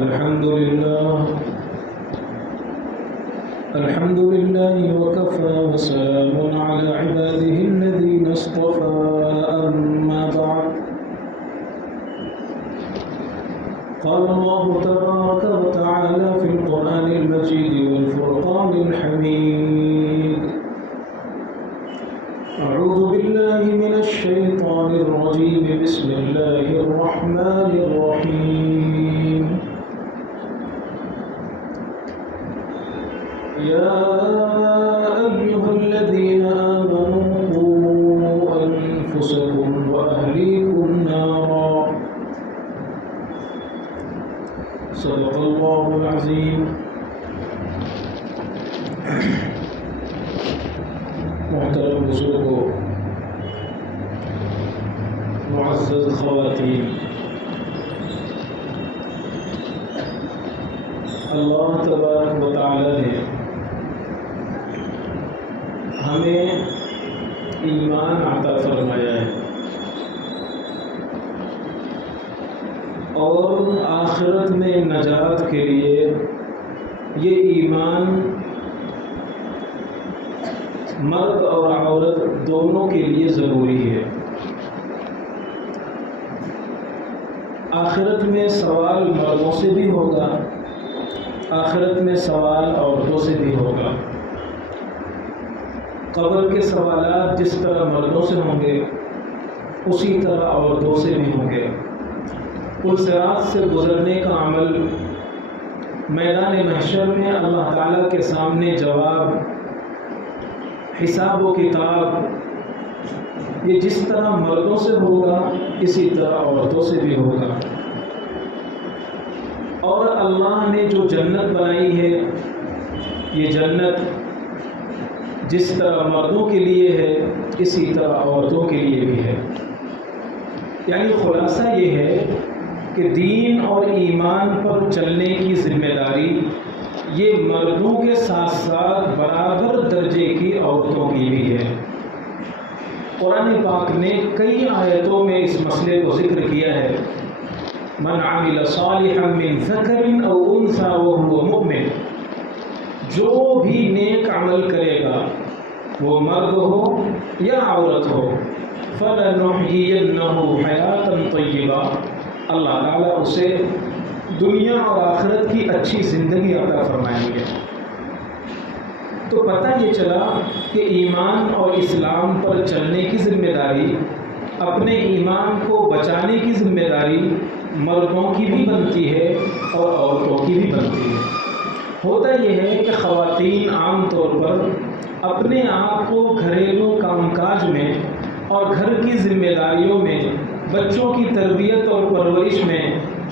الحمد لله وكفى وسلام على عباده الذين اصطفى أما بعد قال الله تبارك وتعالى في القرآن المجيد والفرقان الحميد أعوذ بالله من الشيطان الرجيم بسم الله الرحمن الرحيم يا أيها الذين آمنوا قوا أنفسكم وأهليكم نارا صدق الله العظيم. محترم بزرگوں، معزز خواتین، اللہ تبارک و تعالی نے ہمیں ایمان عطا فرمایا ہے اور آخرت میں نجات کے لیے یہ ایمان مرد اور عورت دونوں کے لیے ضروری ہے. آخرت میں سوال مردوں سے بھی ہوگا، آخرت میں سوال عورتوں سے بھی ہوگا. قبر کے سوالات جس طرح مردوں سے ہوں گے اسی طرح عورتوں سے بھی ہوں گے. پل صراط سے گزرنے کا عمل میدان محشر میں اللہ تعالیٰ کے سامنے جواب، حساب و کتاب، یہ جس طرح مردوں سے ہوگا اسی طرح عورتوں سے بھی ہوگا. اور اللہ نے جو جنت بنائی ہے یہ جنت جس طرح مردوں کے لیے ہے اسی طرح عورتوں کے لیے بھی ہے. یعنی خلاصہ یہ ہے کہ دین اور ایمان پر چلنے کی ذمہ داری یہ مردوں کے ساتھ ساتھ برابر درجے کی عورتوں کی بھی ہے. قرآن پاک نے کئی آیتوں میں اس مسئلے کو ذکر کیا ہے. من عمل صالحا من ذکر او انثى وهو مؤمن، جو بھی نیک عمل کرے گا وہ مرد ہو یا عورت ہو، فَلَنُحْيِيَنَّهُ حَيَاةً طَيِّبَةً، اللہ تعالیٰ اسے دنیا اور آخرت کی اچھی زندگی عطا فرمائیں گے. تو پتہ یہ چلا کہ ایمان اور اسلام پر چلنے کی ذمہ داری، اپنے ایمان کو بچانے کی ذمہ داری مردوں کی بھی بنتی ہے اور عورتوں کی بھی بنتی ہے. ہوتا یہ ہے کہ خواتین عام طور پر اپنے آپ کو گھریلو کام کاج میں اور گھر کی ذمہ داریوں میں، بچوں کی تربیت اور پرورش میں،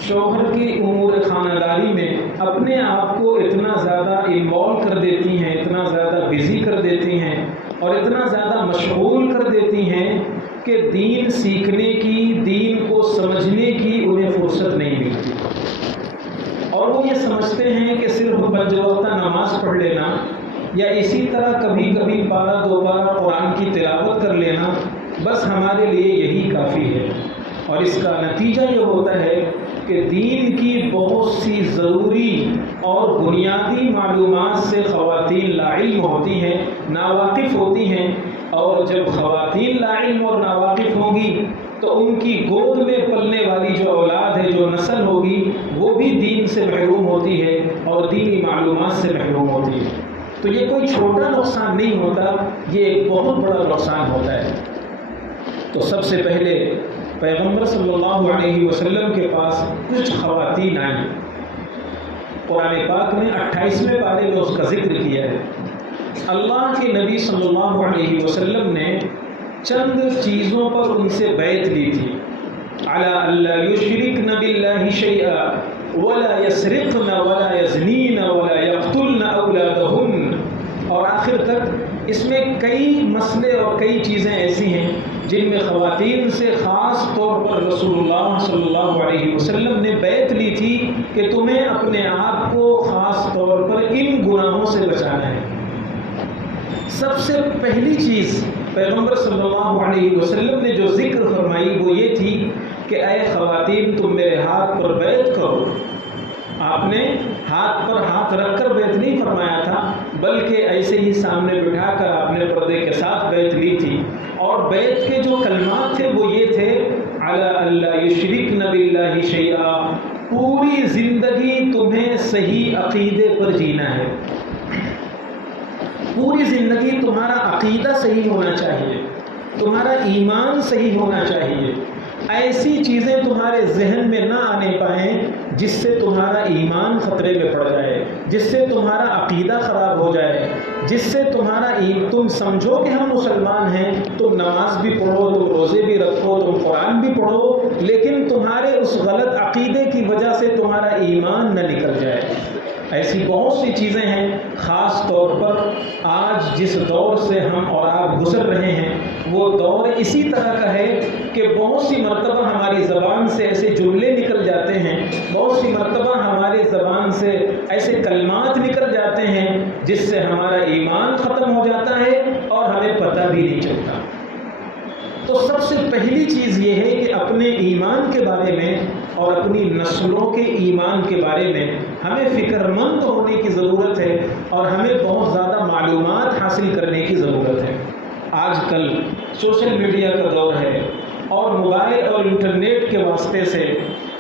شوہر کی امور خانہ داری میں اپنے آپ کو اتنا زیادہ انوالو کر دیتی ہیں، اتنا زیادہ بزی کر دیتی ہیں اور اتنا زیادہ مشغول کر دیتی ہیں کہ دین سیکھنے کی، دین کو سمجھنے کی انہیں فرصت نہیں ملتی. اور وہ یہ سمجھتے ہیں کہ صرف پنج وقتہ نماز پڑھ لینا یا اسی طرح کبھی کبھی پارہ دو پارہ قرآن کی تلاوت کر لینا بس ہمارے لیے یہی کافی ہے. اور اس کا نتیجہ یہ ہوتا ہے کہ دین کی بہت سی ضروری اور بنیادی معلومات سے خواتین لاعلم ہوتی ہیں، ناواقف ہوتی ہیں. اور جب خواتین لاعلم اور ناواقف ہوں گی تو ان کی گود میں پلنے والی جو اولاد ہے، جو نسل ہوگی، وہ بھی دین سے محروم ہوتی ہے اور دینی معلومات سے محروم ہوتی ہے. تو یہ کوئی چھوٹا نقصان نہیں ہوتا، یہ ایک بہت بڑا نقصان ہوتا ہے. تو سب سے پہلے پیغمبر صلی اللہ علیہ وسلم کے پاس کچھ خواتین آئیں. قرآن پاک نے 28ویں پارے میں اس کا ذکر کیا ہے. اللہ کے نبی صلی اللہ علیہ وسلم نے چند چیزوں پر ان سے بیعت لی تھی. علی الا یشرکن باللہ شیئا ولا یسرقن ولا یزنین ولا یقتلن اولادہن. اور آخر تک اس میں کئی مسئلے اور کئی چیزیں ایسی ہیں جن میں خواتین سے خاص طور پر رسول اللہ صلی اللہ علیہ وسلم نے بیعت لی تھی کہ تمہیں اپنے آپ کو خاص طور پر ان گناہوں سے بچانا ہے. سب سے پہلی چیز پیغمبر صلی اللہ علیہ وسلم نے جو ذکر فرمائی وہ یہ تھی کہ اے خواتین تم میرے ہاتھ پر بیعت کرو. آپ نے ہاتھ پر ہاتھ رکھ کر بیعت نہیں فرمایا تھا، بلکہ ایسے ہی سامنے بٹھا کر آپ نے پردے کے ساتھ بیعت لی تھی۔ اور بیعت کے جو کلمات تھے وہ یہ تھے، علی اللہ یشرکن باللہ شیئا، پوری زندگی تمہیں صحیح عقیدے پر جینا ہے، پوری زندگی تمہارا عقیدہ صحیح ہونا چاہیے، تمہارا ایمان صحیح ہونا چاہیے، ایسی چیزیں تمہارے ذہن میں نہ آنے پائیں جس سے تمہارا ایمان خطرے میں پڑ جائے، جس سے تمہارا عقیدہ خراب ہو جائے، جس سے تم سمجھو کہ ہم مسلمان ہیں، تم نماز بھی پڑھو، تم روزے بھی رکھو، تم قرآن بھی پڑھو، لیکن تمہارے اس غلط عقیدے کی وجہ سے تمہارا ایمان نہ نکل جائے۔ ایسی بہت سی چیزیں ہیں، خاص طور پر آج جس دور سے ہم اور آپ گزر رہے ہیں وہ دور اسی طرح کا ہے کہ بہت سی مرتبہ ہماری زبان سے ایسے جملے نکل جاتے ہیں، بہت سی مرتبہ ہماری زبان سے ایسے کلمات نکل جاتے ہیں جس سے ہمارا ایمان ختم ہو جاتا ہے اور ہمیں پتہ بھی نہیں چلتا۔ تو سب سے پہلی چیز یہ ہے کہ اپنے ایمان کے بارے میں اور اپنی نسلوں کے ایمان کے بارے میں ہمیں فکر مند ہونے کی ضرورت ہے اور ہمیں بہت زیادہ معلومات حاصل کرنے کی ضرورت ہے۔ آج کل سوشل میڈیا کا دور ہے اور موبائل اور انٹرنیٹ کے واسطے سے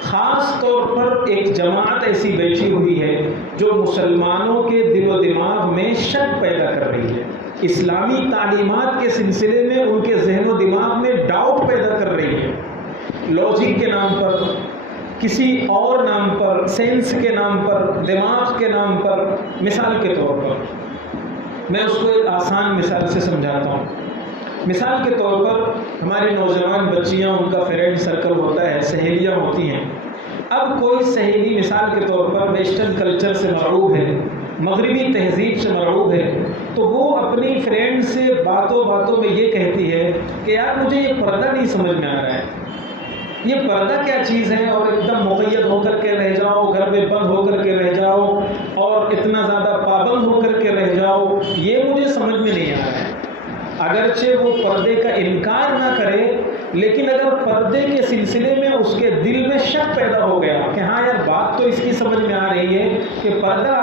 خاص طور پر ایک جماعت ایسی بیٹھی ہوئی ہے جو مسلمانوں کے دل و دماغ میں شک پیدا کر رہی ہے، اسلامی تعلیمات کے سلسلے میں ان کے ذہن و دماغ میں ڈاؤٹ پیدا کر رہی ہے، لاجک کے نام پر، کسی اور نام پر، سینس کے نام پر، دماغ کے نام پر۔ مثال کے طور پر میں اس کو ایک آسان مثال سے سمجھاتا ہوں۔ مثال کے طور پر ہماری نوجوان بچیاں، ان کا فرینڈ سرکل ہوتا ہے، سہیلیاں ہوتی ہیں۔ اب کوئی سہیلی مثال کے طور پر ویسٹرن کلچر سے مرعوب ہے، مغربی تہذیب سے مرعوب ہے، تو وہ اپنی فرینڈ سے باتوں میں یہ کہتی ہے کہ یار مجھے یہ پردہ نہیں سمجھ میں آ رہا ہے، یہ پردہ کیا چیز ہے، اور ایک دم مقید ہو کر کے رہ جاؤ، گھر میں بند ہو کر کے رہ جاؤ اور اتنا زیادہ پابند ہو کر کے رہ جاؤ، یہ مجھے سمجھ میں نہیں آ رہا ہے۔ اگرچہ وہ پردے کا انکار نہ کرے، لیکن اگر پردے کے سلسلے میں اس کے دل میں شک پیدا ہو گیا کہ ہاں یار بات تو اس کی سمجھ میں آ رہی ہے کہ پردہ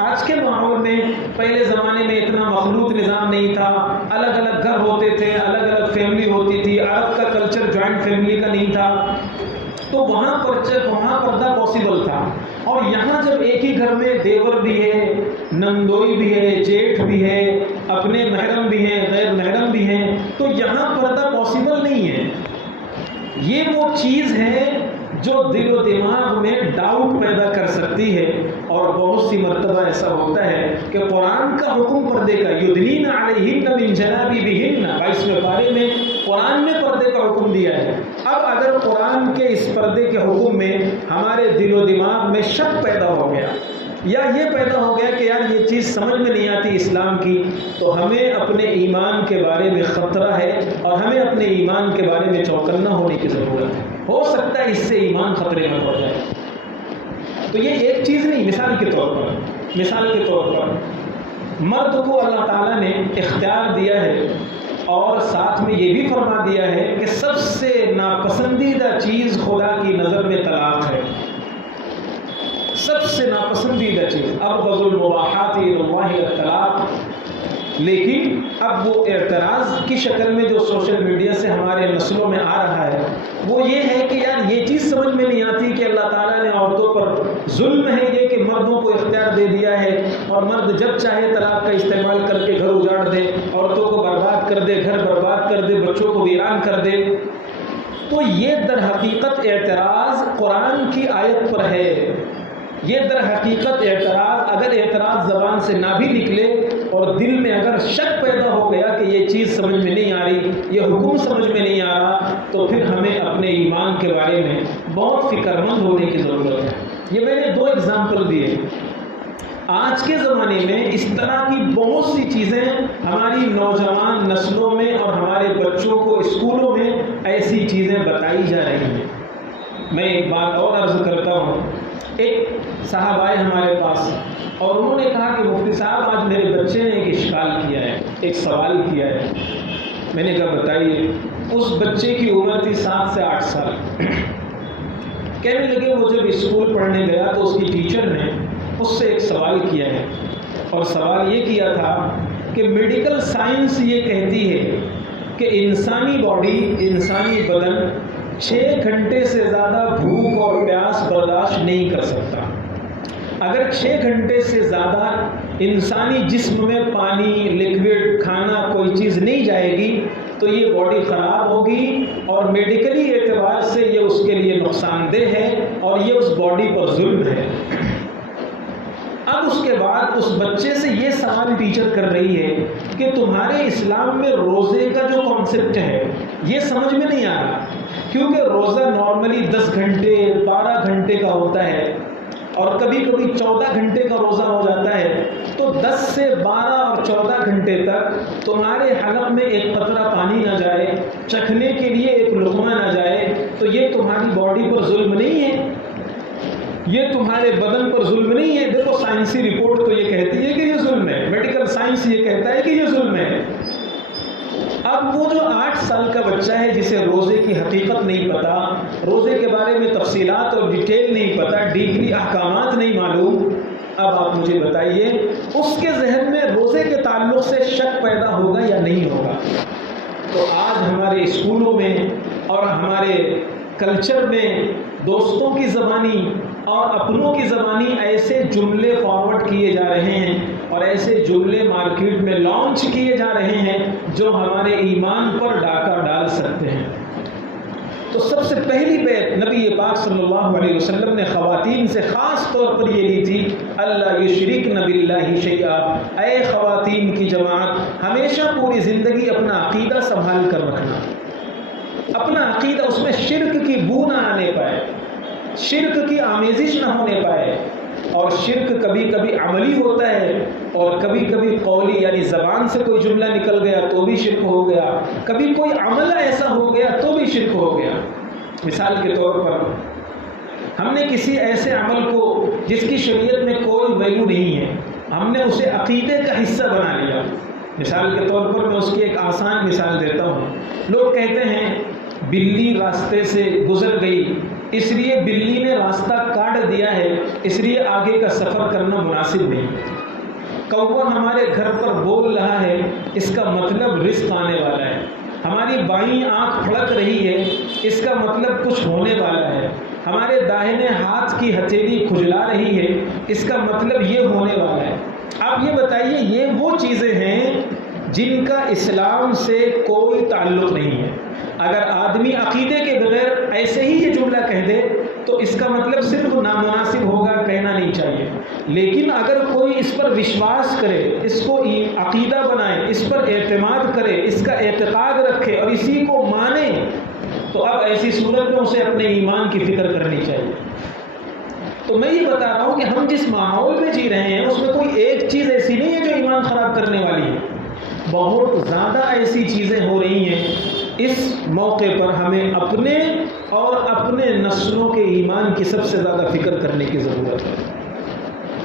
آج کے ماحول میں، پہلے زمانے میں اتنا مخلوط نظام نہیں تھا، الگ الگ گھر ہوتے تھے، الگ الگ فیملی ہوتی تھی، عرب کا کلچر جوائنٹ فیملی کا نہیں تھا، تو وہاں پردہ پاسبل تھا۔ اور یہاں جب ایک ہی گھر میں دیور بھی ہے، نندوئی بھی ہے، جیٹھ بھی ہے، اپنے محرم بھی ہیں، غیر محرم بھی ہیں، تو یہاں پردہ پاسبل نہیں ہے۔ یہ وہ چیز ہے جو دل و دماغ میں ڈاؤٹ پیدا کر سکتی ہے، اور بہت سی مرتبہ ایسا ہوتا ہے کہ قرآن کا حکم پردے کا، یدنین علیہن من جلابیبہن، 22ویں پارے میں قرآن نے پردے کا حکم دیا ہے۔ اب اگر قرآن کے اس پردے کے حکم میں ہمارے دل و دماغ میں شک پیدا ہو گیا، یا یہ پیدا ہو گیا کہ یار یہ چیز سمجھ میں نہیں آتی اسلام کی، تو ہمیں اپنے ایمان کے بارے میں خطرہ ہے اور ہمیں اپنے ایمان کے بارے میں چوکنا ہونے کی ضرورت ہے۔ ہو سکتا ہے اس سے ایمان خطرے میں پڑ جائے۔ تو یہ ایک چیز نہیں، مثال کے طور پر مرد کو اللہ تعالیٰ نے اختیار دیا ہے، اور ساتھ میں یہ بھی فرما دیا ہے کہ سب سے ناپسندیدہ چیز خدا کی نظر میں طلاق ہے، سب سے ناپسندیدہ چیز، ابغض المباحات الی اللہ الطلاق۔ لیکن اب وہ اعتراض کی شکل میں جو سوشل میڈیا سے ہمارے نسلوں میں آ رہا ہے وہ یہ ہے کہ یار یہ چیز سمجھ میں نہیں آتی کہ اللہ تعالیٰ نے عورتوں پر ظلم ہے یہ کہ مردوں کو اختیار دے دیا ہے، اور مرد جب چاہے طلاق کا استعمال کر کے گھر اجاڑ دے، عورتوں کو برباد کر دے، گھر برباد کر دے، بچوں کو ویران کر دے۔ تو یہ در حقیقت اعتراض قرآن کی آیت پر ہے، یہ در حقیقت اعتراض، اگر اعتراض زبان سے نہ بھی نکلے اور دل میں اگر شک پیدا ہو گیا کہ یہ چیز سمجھ میں نہیں آ رہی، یہ حکم سمجھ میں نہیں آ رہا، تو پھر ہمیں اپنے ایمان کے بارے میں بہت فکر مند ہونے کی ضرورت ہے۔ یہ میں نے 2 اگزامپل دیے۔ آج کے زمانے میں اس طرح کی بہت سی چیزیں ہماری نوجوان نسلوں میں اور ہمارے بچوں کو اسکولوں میں ایسی چیزیں بتائی جا رہی ہیں۔ میں ایک بات اور عرض کرتا ہوں، ایک صاحب آئے ہمارے پاس اور انہوں نے کہا کہ مفتی صاحب آج میرے بچے نے ایک اشکال کیا ہے، ایک سوال کیا ہے۔ میں نے کہا بتائیے۔ اس بچے کی عمر تھی 7 سے 8 سال۔ کہنے لگے وہ جب اسکول پڑھنے گیا تو اس کی ٹیچر نے اس سے ایک سوال کیا ہے، اور سوال یہ کیا تھا کہ میڈیکل سائنس یہ کہتی ہے کہ انسانی باڈی، انسانی بدن 6 گھنٹے سے زیادہ بھوک اور پیاس برداشت نہیں کر سکتا۔ اگر 6 گھنٹے سے زیادہ انسانی جسم میں پانی، لیکوڈ، کھانا کوئی چیز نہیں جائے گی تو یہ باڈی خراب ہوگی، اور میڈیکلی اعتبار سے یہ اس کے لیے نقصان دہ ہے اور یہ اس باڈی پر ظلم ہے۔ اب اس کے بعد اس بچے سے یہ سوال ٹیچر کر رہی ہے کہ تمہارے اسلام میں روزے کا جو کانسیپٹ ہے یہ سمجھ میں نہیں آ رہا، کیونکہ روزہ نارملی 10 گھنٹے 12 گھنٹے کا ہوتا ہے، اور کبھی کبھی 14 گھنٹے کا روزہ ہو جاتا ہے، تو 10 سے 12 اور 14 گھنٹے تک تمہارے حلق میں ایک قطرہ پانی نہ جائے، چکھنے کے لیے ایک لقمہ نہ جائے، تو یہ تمہاری باڈی پر ظلم نہیں ہے؟ یہ تمہارے بدن پر ظلم نہیں ہے؟ دیکھو سائنسی رپورٹ تو یہ کہتی ہے کہ یہ ظلم ہے، میڈیکل سائنس یہ کہتا ہے کہ یہ ظلم ہے۔ اب وہ جو 8 سال کا بچہ ہے جسے روزے کی حقیقت نہیں پتا، روزے کے بارے میں تفصیلات اور ڈیٹیل نہیں پتا، ڈیپلی احکامات نہیں معلوم، اب آپ مجھے بتائیے اس کے ذہن میں روزے کے تعلق سے شک پیدا ہوگا یا نہیں ہوگا؟ تو آج ہمارے اسکولوں میں اور ہمارے کلچر میں دوستوں کی زبانی اور اپنوں کی زبانی ایسے جملے فارورڈ کیے جا رہے ہیں اور ایسے جملے مارکیٹ میں لانچ کیے جا رہے ہیں جو ہمارے ایمان پر ڈاکہ ڈال سکتے ہیں۔ تو سب سے پہلی بیعت نبی پاک صلی اللہ علیہ وسلم نے خواتین سے خاص طور پر یہ لی تھی، اللہ یشرکن باللہ شیئا، اے خواتین کی جماعت ہمیشہ پوری زندگی اپنا عقیدہ سنبھال کر رکھنا، اپنا عقیدہ اس میں شرک کی بو نہ آنے پائے، شرک کی آمیزش نہ ہونے پائے۔ اور شرک کبھی کبھی عملی ہوتا ہے اور کبھی کبھی قولی، یعنی زبان سے کوئی جملہ نکل گیا تو بھی شرک ہو گیا، کبھی کوئی عمل ایسا ہو گیا تو بھی شرک ہو گیا۔ مثال کے طور پر ہم نے کسی ایسے عمل کو جس کی شریعت میں کوئی ویلیو نہیں ہے، ہم نے اسے عقیدے کا حصہ بنا لیا۔ مثال کے طور پر میں اس کی ایک آسان مثال دیتا ہوں، لوگ کہتے ہیں بلی راستے سے گزر گئی، اس لیے بلی نے راستہ کاٹ دیا ہے، اس لیے آگے کا سفر کرنا مناسب نہیں۔ کوا ہمارے گھر پر بول رہا ہے، اس کا مطلب رزق آنے والا ہے۔ ہماری بائیں آنکھ پھڑک رہی ہے، اس کا مطلب کچھ ہونے والا ہے۔ ہمارے داہنے ہاتھ کی ہتھیلی کھجلا رہی ہے، اس کا مطلب یہ ہونے والا ہے۔ آپ یہ بتائیے، یہ وہ چیزیں ہیں جن کا اسلام سے کوئی تعلق نہیں ہے۔ اگر آدمی عقیدے کے بغیر ایسے ہی یہ جملہ کہہ دے تو اس کا مطلب صرف نامناسب ہوگا، کہنا نہیں چاہیے۔ لیکن اگر کوئی اس پر وشواس کرے، اس کو عقیدہ بنائے، اس پر اعتماد کرے، اس کا اعتقاد رکھے اور اسی کو مانے، تو اب ایسی صورت میں اسے اپنے ایمان کی فکر کرنی چاہیے۔ تو میں یہ بتا رہا ہوں کہ ہم جس ماحول میں جی رہے ہیں اس میں کوئی ایک چیز ایسی نہیں ہے جو ایمان خراب کرنے والی ہے، بہت زیادہ ایسی چیزیں ہو رہی ہیں۔ اس موقع پر ہمیں اپنے اور اپنے نسلوں کے ایمان کی سب سے زیادہ فکر کرنے کی ضرورت ہے۔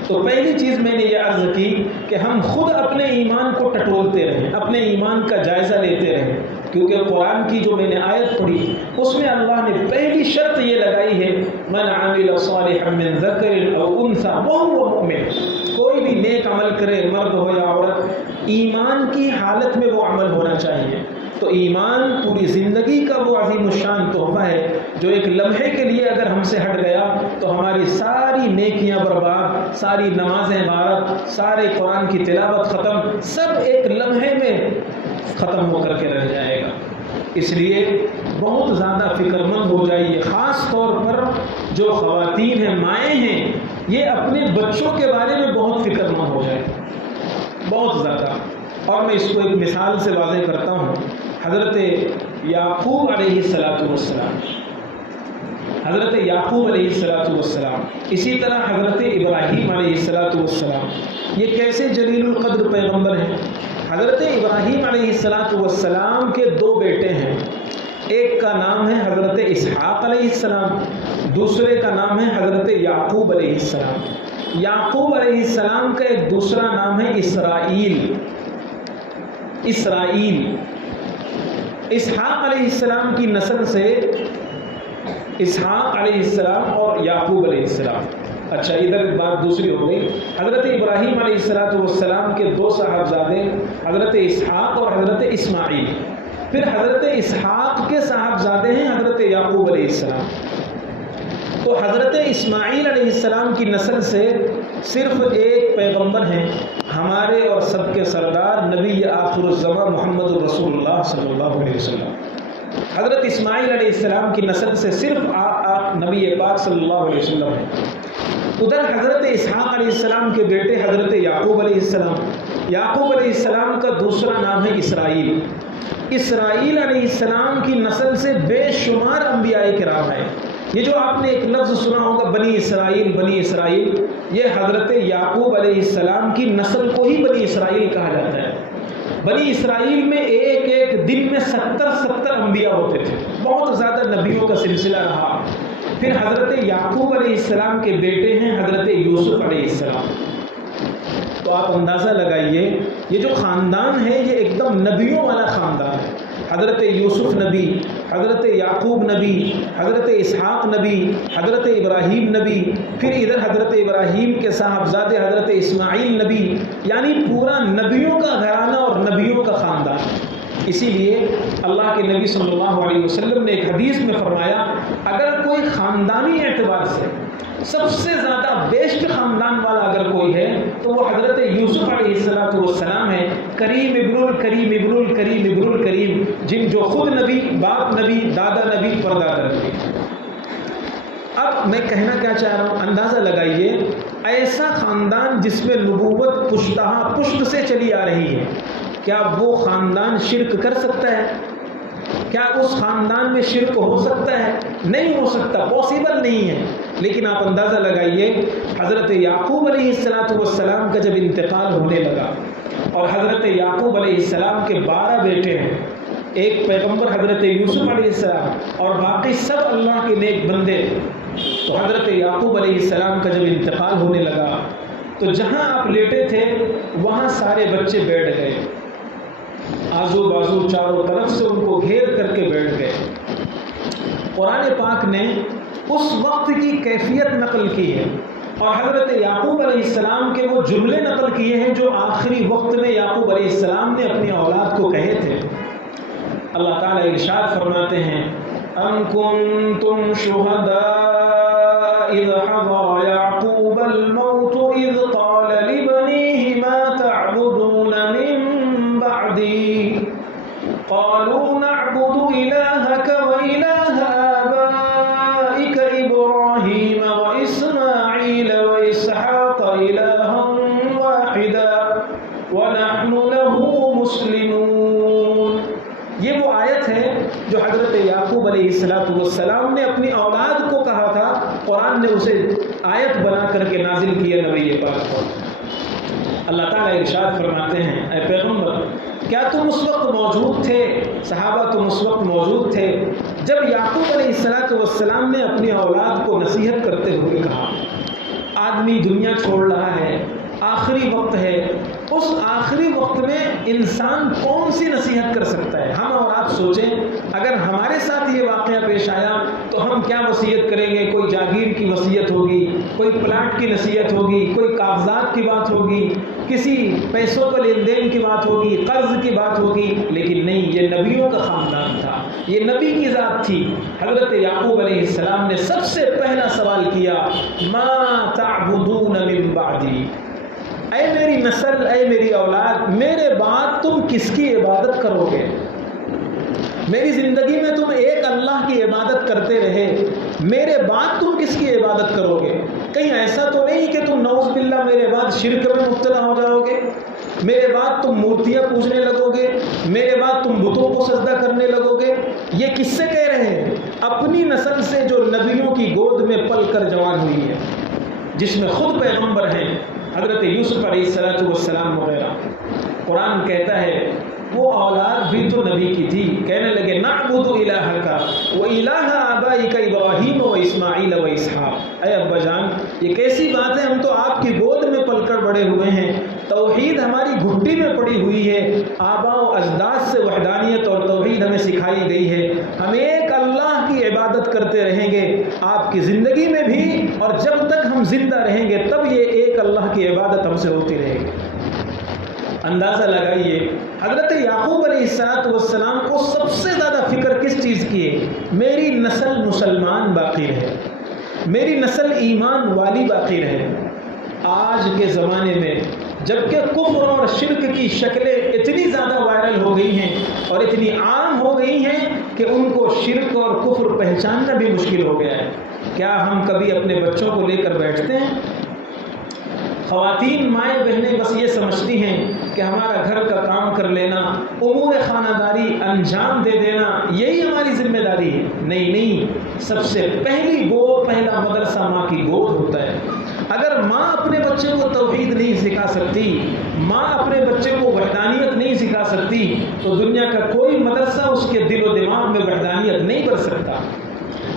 تو پہلی چیز میں نے یہ عرض کی کہ ہم خود اپنے ایمان کو ٹٹولتے رہیں، اپنے ایمان کا جائزہ لیتے رہیں، کیونکہ قرآن کی جو میں نے آیت پڑھی اس میں اللہ نے پہلی شرط یہ لگائی ہے، من عمل صالحا من ذکر او انثى وهو مؤمن، کوئی بھی نیک عمل کرے، مرد ہو یا عورت، ایمان کی حالت میں وہ عمل ہونا چاہیے۔ تو ایمان پوری زندگی کا وہ عظیم الشان تحفہ ہے جو ایک لمحے کے لیے اگر ہم سے ہٹ گیا تو ہماری ساری نیکیاں برباد، ساری نمازیں غارت، سارے قرآن کی تلاوت ختم، سب ایک لمحے میں ختم ہو کر کے رہ جائے گا۔ اس لیے بہت زیادہ فکر مند ہو جائیے، خاص طور پر جو خواتین ہیں، مائیں ہیں، یہ اپنے بچوں کے بارے میں بہت فکر مند ہو جائے، بہت زیادہ۔ اور میں اس کو ایک مثال سے واضح کرتا ہوں۔ حضرت یعقوب علیہ السلام، حضرت یعقوب علیہ السلام، اسی طرح حضرت ابراہیم علیہ السلام، یہ کیسے جلیل القدر پیغمبر ہیں۔ حضرت ابراہیم علیہ السلام کے 2 بیٹے ہیں، ایک کا نام ہے حضرت اسحاق علیہ السلام، دوسرے کا نام ہے حضرت یعقوب علیہ السلام۔ یعقوب علیہ السلام کا ایک دوسرا نام ہے اسرائیل۔ اسحاق علیہ السلام کی نسل سے اسحاق علیہ السلام اور یعقوب علیہ السلام. اچھا ادھر بات دوسری ہو گئی. حضرت ابراہیم علیہ السلام کے دو صاحبزادے حضرت اسحاق اور حضرت اسماعیل. پھر حضرت اسحاق کے صاحبزادے ہیں حضرت یعقوب علیہ السلام. تو حضرت اسماعیل علیہ السلام کی نسل سے صرف ایک پیغمبر ہیں ہمارے اور سب کے سردار نبی آخر الزمان محمد رسول اللہ صلی اللہ علیہ وسلم. حضرت اسماعیل علیہ السلام کی نسل سے صرف نبی پاک صلی اللہ علیہ وسلم ہیں. ادھر حضرت اسحاق علیہ السلام کے بیٹے حضرت یعقوب علیہ السلام. یعقوب علیہ السلام کا دوسرا نام ہے اسرائیل. اسرائیل علیہ السلام کی نسل سے بے شمار انبیاء کرام ہیں. یہ جو آپ نے ایک لفظ سنا ہوگا بنی اسرائیل بنی اسرائیل، یہ حضرت یعقوب علیہ السلام کی نسل کو ہی بنی اسرائیل کہا جاتا ہے. بنی اسرائیل میں ایک ایک دن میں 70 انبیاء ہوتے تھے. بہت زیادہ نبیوں کا سلسلہ رہا. پھر حضرت یعقوب علیہ السلام کے بیٹے ہیں حضرت یوسف علیہ السلام. تو آپ اندازہ لگائیے یہ جو خاندان ہے یہ ایک دم نبیوں والا خاندان ہے. حضرت یوسف نبی، حضرت یعقوب نبی، حضرت اسحاق نبی، حضرت ابراہیم نبی، پھر ادھر حضرت ابراہیم کے صاحبزادے حضرت اسماعیل نبی، یعنی پورا نبیوں کا گھرانہ اور نبیوں کا خاندان. اسی لیے اللہ کے نبی صلی اللہ علیہ وسلم نے ایک حدیث میں فرمایا اگر کوئی خاندانی اعتبار سے سب سے زیادہ بیسٹ خاندان والا اگر کوئی ہے تو وہ حضرت یوسف علیہ السلام ہے. کریم ابن الکریم ابن الکریم ابن الکریم، جن جو خود نبی، باپ نبی، دادا نبی، پردادا نبی. اب میں کہنا کیا چاہ رہا ہوں، اندازہ لگائیے ایسا خاندان جس میں نبوت پشت سے چلی آ رہی ہے، کیا وہ خاندان شرک کر سکتا ہے؟ کیا اس خاندان میں شرک ہو سکتا ہے؟ نہیں ہو سکتا، پاسبل نہیں ہے. لیکن آپ اندازہ لگائیے حضرت یعقوب علیہ السلام کا جب انتقال ہونے لگا اور حضرت یعقوب علیہ السلام کے 12 بیٹے ہیں، ایک پیغمبر حضرت یوسف علیہ السلام اور باقی سب اللہ کے نیک بندے. تو حضرت یعقوب علیہ السلام کا جب انتقال ہونے لگا تو جہاں آپ لیٹے تھے وہاں سارے بچے بیٹھ گئے، آزو بازو چاروں طرف سے ان کو گھیر کر کے بیٹھ گئے. قرآن پاک نے اس وقت کی کیفیت نقل کی ہے اور حضرت یعقوب علیہ السلام کے وہ جملے نقل کیے ہیں جو آخری وقت میں یعقوب علیہ السلام نے اپنی اولاد کو کہے تھے. اللہ تعالیٰ ارشاد فرماتے ہیں ام کنتم شہداء اذ حضر یعقوب الموت اذ قال لبنیہ ما تعبدون من بعدی قالوا نعبد الہک والہ آبائک ابراہیم واسماعیل واسحاق الہا واحدا ونحن له مسلمون. یہ وہ آیت ہے جو حضرت یعقوب علیہ السلام نے اپنی اولاد کو کہا تھا. قرآن نے اسے آیت بنا کر کے نازل کیا نبی پاک کو. اللہ تعالیٰ ارشاد فرماتے ہیں اے پیغمبر کیا تم اس وقت موجود تھے، صحابہ تم اس وقت موجود تھے جب یعقوب علیہ السلام نے اپنی اولاد کو نصیحت کرتے ہوئے کہا آدمی دنیا چھوڑ رہا ہے، آخری وقت ہے، اس آخری وقت میں انسان کون سی نصیحت کر سکتا ہے؟ ہم اور آپ سوچیں اگر ہمارے ساتھ یہ واقعہ پیش آیا تو ہم کیا وصیت کریں گے؟ کوئی جاگیر کی وصیت ہوگی، کوئی پلاٹ کی نصیحت ہوگی، کوئی کاغذات کی بات ہوگی، کسی پیسوں کا لین دین کی بات ہوگی، قرض کی بات ہوگی. لیکن نہیں، یہ نبیوں کا خاندان تھا، یہ نبی کی ذات تھی. حضرت یعقوب علیہ السلام نے سب سے پہلا سوال کیا ما تعبدون من بعدی، اے میری نسل، اے میری اولاد، میرے بعد تم کس کی عبادت کرو گے؟ میری زندگی میں تم ایک اللہ کی عبادت کرتے رہے، میرے بعد تم کس کی عبادت کرو گے؟ کہیں ایسا تو نہیں کہ تم نعوذ باللہ میرے بعد شرک میں مبتلا ہو جاؤ گے، میرے بعد تم مورتیاں پوجنے لگو گے، میرے بعد تم بتوں کو سجدہ کرنے لگو گے؟ یہ کس سے کہہ رہے ہیں؟ اپنی نسل سے جو نبیوں کی گود میں پل کر جوان ہوئی ہے، جس میں خود پیغمبر ہیں حضرت یوسف علیہ السلام وغیرہ. قرآن کہتا ہے وہ اولاد بھی تو نبی کی تھی. کہنے لگے نعبد الہک و الہ آبائک ابراہیم و اسماعیل و اسحاق. اے ابا جان یہ کیسی بات ہے، ہم تو آپ کی گود میں پل کر بڑے ہوئے ہیں، توحید ہماری گھٹی میں پڑی ہوئی ہے، آباء و اجداد سے وحدانیت اور توحید ہمیں سکھائی گئی ہے۔ ہم ایک اللہ کی عبادت کرتے رہیں گے آپ کی زندگی میں بھی، اور جب تک ہم زندہ رہیں گے تب یہ ایک اللہ کی عبادت ہم سے ہوتی رہے گی۔ اندازہ لگائیے حضرت یعقوب علیہ السلام کو سب سے زیادہ فکر کس چیز کی ہے؟ میری نسل مسلمان باقی رہے، میری نسل ایمان والی باقی رہے۔ آج کے زمانے میں جبکہ کفر اور شرک کی شکلیں اتنی زیادہ وائرل ہو گئی ہیں اور اتنی عام ہو گئی ہیں کہ ان کو شرک اور کفر پہچاننا بھی مشکل ہو گیا ہے، کیا ہم کبھی اپنے بچوں کو لے کر بیٹھتے ہیں؟ خواتین مائیں بہنیں بس یہ سمجھتی ہیں کہ ہمارا گھر کا کام کر لینا، امور خانہ داری انجام دے دینا یہی ہماری ذمہ داری ہے۔ نہیں، سب سے پہلی گود، پہلا مدرسہ ماں کی گود ہوتا ہے۔ اگر ماں اپنے بچے کو توحید نہیں سکھا سکتی، ماں اپنے بچے کو وحدانیت نہیں سکھا سکتی، تو دنیا کا کوئی مدرسہ اس کے دل و دماغ میں وحدانیت نہیں بھر سکتا۔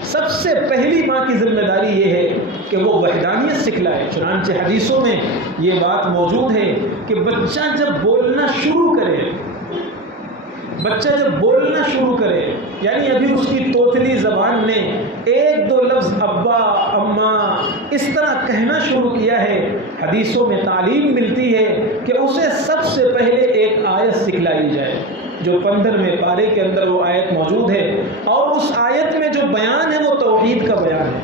سب سے پہلی ماں کی ذمہ داری یہ ہے کہ وہ وحدانیت سکھلائے۔ چنانچہ حدیثوں میں یہ بات موجود ہے کہ بچہ جب بولنا شروع کرے، یعنی ابھی اس کی توتلی زبان نے ایک دو لفظ ابا، اماں اس طرح کہنا شروع کیا ہے، حدیثوں میں تعلیم ملتی ہے کہ اسے سب سے پہلے ایک آیت سکھلائی جائے، جو 15ویں پارے کے اندر وہ آیت موجود ہے، اور اس آیت میں جو بیان ہے وہ توحید کا بیان ہے۔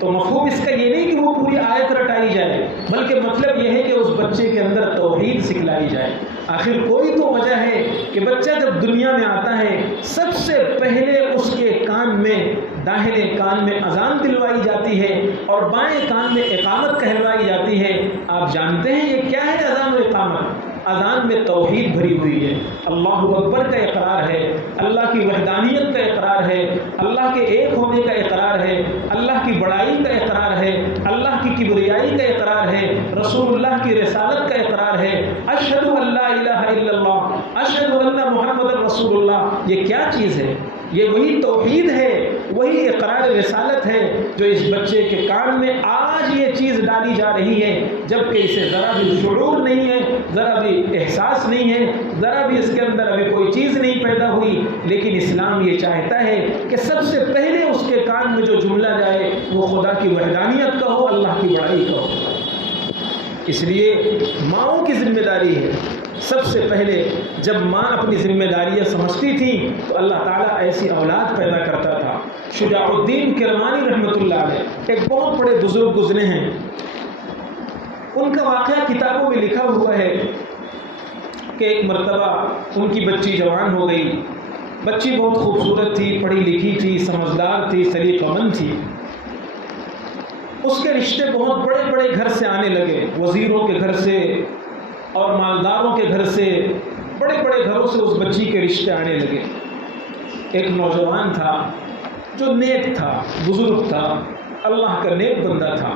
تو مفہوم اس کا یہ نہیں کہ وہ پوری آیت رٹائی جائے، بلکہ مطلب یہ ہے کہ اس بچے کے اندر توحید سکھلائی جائے۔ آخر کوئی تو وجہ ہے کہ بچہ جب دنیا میں آتا ہے سب سے پہلے اس کے کان میں، داہنے کان میں اذان دلوائی جاتی ہے اور بائیں کان میں اقامت کہلوائی جاتی ہے۔ آپ جانتے ہیں یہ کیا ہے اذان و اقامت؟ اذان میں توحید بھری ہوئی ہے، اللہ اکبر کا اقرار ہے، اللہ کی وحدانیت کا اقرار ہے، اللہ کے ایک ہونے کا اقرار ہے، اللہ کی بڑائی کا اقرار ہے، اللہ کی کبریائی کا اقرار ہے، رسول اللہ کی رسالت کا اقرار ہے، اشہد ان لا الہ الا اللہ، اشہد ان محمد رسول اللہ۔ یہ کیا چیز ہے؟ یہ وہی توحید ہے، وہی اقرار رسالت ہے جو اس بچے کے کان میں آج یہ چیز ڈالی جا رہی ہے، جبکہ اسے ذرا بھی شعور نہیں ہے، ذرا بھی احساس نہیں ہے، ذرا بھی اس کے اندر ابھی کوئی چیز نہیں پیدا ہوئی، لیکن اسلام یہ چاہتا ہے کہ سب سے پہلے اس کے کان میں جو جملہ جائے وہ خدا کی وحدانیت کا ہو، اللہ کی بڑائی کا ہو۔ اس لیے ماؤں کی ذمہ داری ہے، سب سے پہلے جب ماں اپنی ذمہ داریاں سمجھتی تھی تو اللہ تعالیٰ ایسی اولاد پیدا کرتا تھا۔ شجاع الدین کرمانی رحمۃ اللہ علیہ ایک بہت بڑے بزرگ گزرے ہیں، ان کا واقعہ کتابوں میں لکھا ہوا ہے کہ ایک مرتبہ ان کی بچی جوان ہو گئی۔ بچی بہت خوبصورت تھی، پڑھی لکھی تھی، سمجھدار تھی، سلیقہ مند تھی۔ اس کے رشتے بہت بڑے بڑے گھر سے آنے لگے، وزیروں کے گھر سے اور مالداروں کے گھر سے، بڑے بڑے گھروں سے اس بچی کے رشتے آنے لگے۔ ایک نوجوان تھا جو نیک تھا، بزرگ تھا، اللہ کا نیک بندہ تھا۔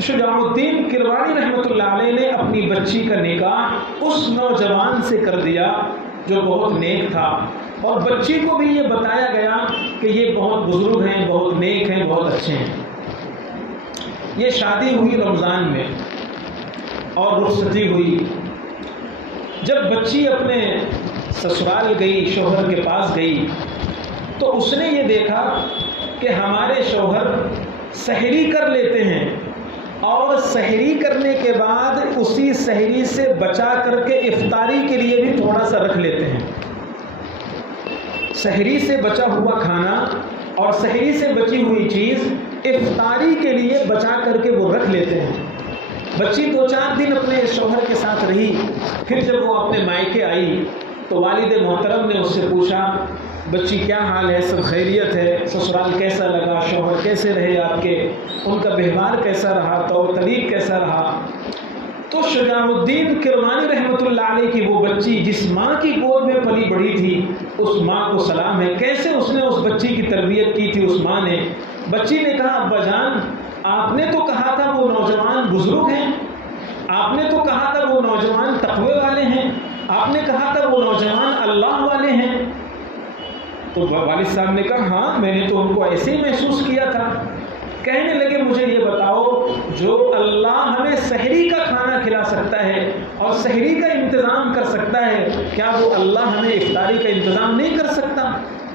شجاع الدین کروانی رحمۃ اللہ علیہ نے اپنی بچی کا نکاح اس نوجوان سے کر دیا جو بہت نیک تھا، اور بچی کو بھی یہ بتایا گیا کہ یہ بہت بزرگ ہیں، بہت نیک ہیں، بہت اچھے ہیں۔ یہ شادی ہوئی رمضان میں اور رخصتی ہوئی۔ جب بچی اپنے سسرال گئی، شوہر کے پاس گئی، تو اس نے یہ دیکھا کہ ہمارے شوہر سحری کر لیتے ہیں اور سحری کرنے کے بعد اسی سحری سے بچا کر کے افطاری کے لیے بھی تھوڑا سا رکھ لیتے ہیں۔ سحری سے بچا ہوا کھانا اور سحری سے بچی ہوئی چیز افطاری کے لیے بچا کر کے وہ رکھ لیتے ہیں۔ بچی 2-4 دن اپنے شوہر کے ساتھ رہی، پھر جب وہ اپنے مائکے آئی تو والد محترم نے اس سے پوچھا بچی کیا حال ہے، سب خیریت ہے، سسرال کیسا لگا، شوہر کیسے رہے آپ کے، ان کا ویوہار کیسا رہا، طور طریق کیسا رہا؟ تو شجاع الدین کرمانی رحمۃ اللہ علیہ کی وہ بچی جس ماں کی گود میں پلی بڑھی تھی، اس ماں کو سلام ہے، کیسے اس نے اس بچی کی تربیت کی تھی اس ماں نے۔ بچی نے کہا ابا جان آپ نے تو کہا تھا وہ نوجوان بزرگ ہیں، آپ نے تو کہا تھا وہ نوجوان تقوی والے ہیں، آپ نے کہا تھا وہ نوجوان اللہ والے ہیں۔ تو والد صاحب نے کہا ہاں میں نے تو ان کو ایسے ہی محسوس کیا تھا۔ کہنے لگے مجھے یہ بتاؤ، جو اللہ ہمیں سحری کا کھانا کھلا سکتا ہے اور سحری کا انتظام کر سکتا ہے، کیا وہ اللہ ہمیں افطاری کا انتظام نہیں کر سکتا؟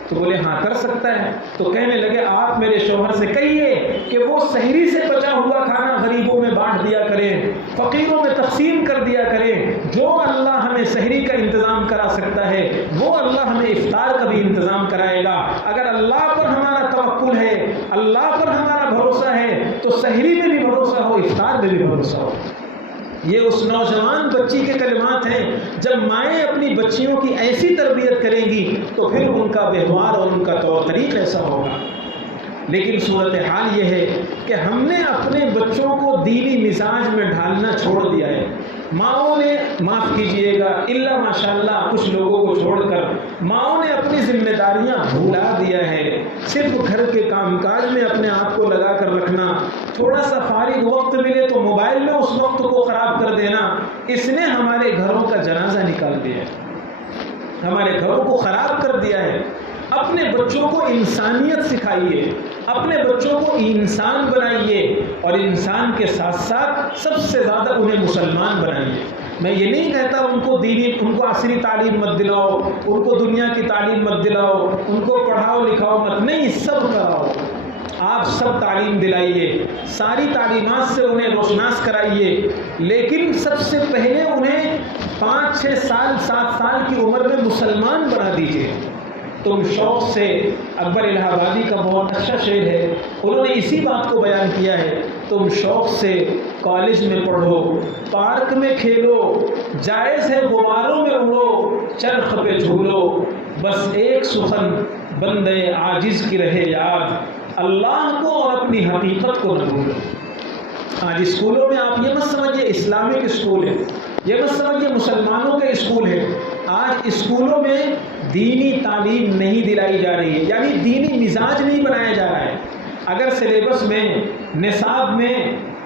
تو بولے ہاں کر سکتا ہے۔ تو کہنے لگے آپ میرے شوہر سے کہیے کہ وہ سحری سے بچا ہوا کھانا غریبوں میں بانٹ دیا کریں، فقیروں میں تقسیم کر دیا کریں۔ جو اللہ ہمیں سحری کا انتظام کرا سکتا ہے وہ اللہ ہمیں افطار کا بھی انتظام کرائے گا۔ اگر اللہ پر ہمارا توکل ہے، اللہ پر ہمارا بھروسہ ہے، تو سحری میں بھی بھروسہ ہو، افطار میں بھی بھروسہ ہو۔ یہ اس نوجوان بچی کے کلمات ہیں۔ جب مائیں اپنی بچیوں کی ایسی تربیت کریں گی تو پھر ان کا ویوہار اور ان کا طور طریق ایسا ہوگا۔ لیکن صورتحال یہ ہے کہ ہم نے اپنے بچوں کو دینی مزاج میں ڈھالنا چھوڑ دیا ہے۔ ماؤں نے، معاف کیجئے گا، الا ماشاءاللہ کچھ لوگوں کو چھوڑ کر ماؤں نے اپنی ذمہ داریاں بھولا دیا ہے۔ صرف گھر کے کام کاج میں اپنے آپ کو لگا کر رکھنا، تھوڑا سا فارغ وقت ملے تو موبائل میں اس وقت کو خراب کر دینا، اس نے ہمارے گھروں کا جنازہ نکال دیا ہے، ہمارے گھروں کو خراب کر دیا ہے۔ اپنے بچوں کو انسانیت سکھائیے، اپنے بچوں کو انسان بنائیے، اور انسان کے ساتھ ساتھ سب سے زیادہ انہیں مسلمان بنائیے۔ میں یہ نہیں کہتا ان کو عصری تعلیم مت دلاؤ، ان کو دنیا کی تعلیم مت دلاؤ، ان کو پڑھاؤ لکھاؤ مت، نہیں، سب کراؤ۔ آپ سب تعلیم دلائیے، ساری تعلیمات سے انہیں روشناس کرائیے، لیکن سب سے پہلے انہیں 5 6 سال 7 سال کی عمر میں مسلمان بنا دیجیے۔ تم شوق سے، اکبر الہ آبادی کا بہت اچھا شعر ہے، انہوں نے اسی بات کو بیان کیا ہے، تم شوق سے کالج میں پڑھو، پارک میں کھیلو، جائز ہے غباروں میں اڑو، چرخ پہ جھولو، بس ایک سخن بندے عاجز کی رہے یاد، اللہ کو اور اپنی حقیقت کو نہ بھولو۔ آج اسکولوں میں آپ یہ مت سمجھیے اسلامک اسکول ہے، یہ مت سمجھیے مسلمانوں کے اسکول ہے، آج اسکولوں میں دینی تعلیم نہیں دلائی جا رہی ہے، یعنی دینی مزاج نہیں بنایا جا رہا ہے۔ اگر سلیبس میں، نصاب میں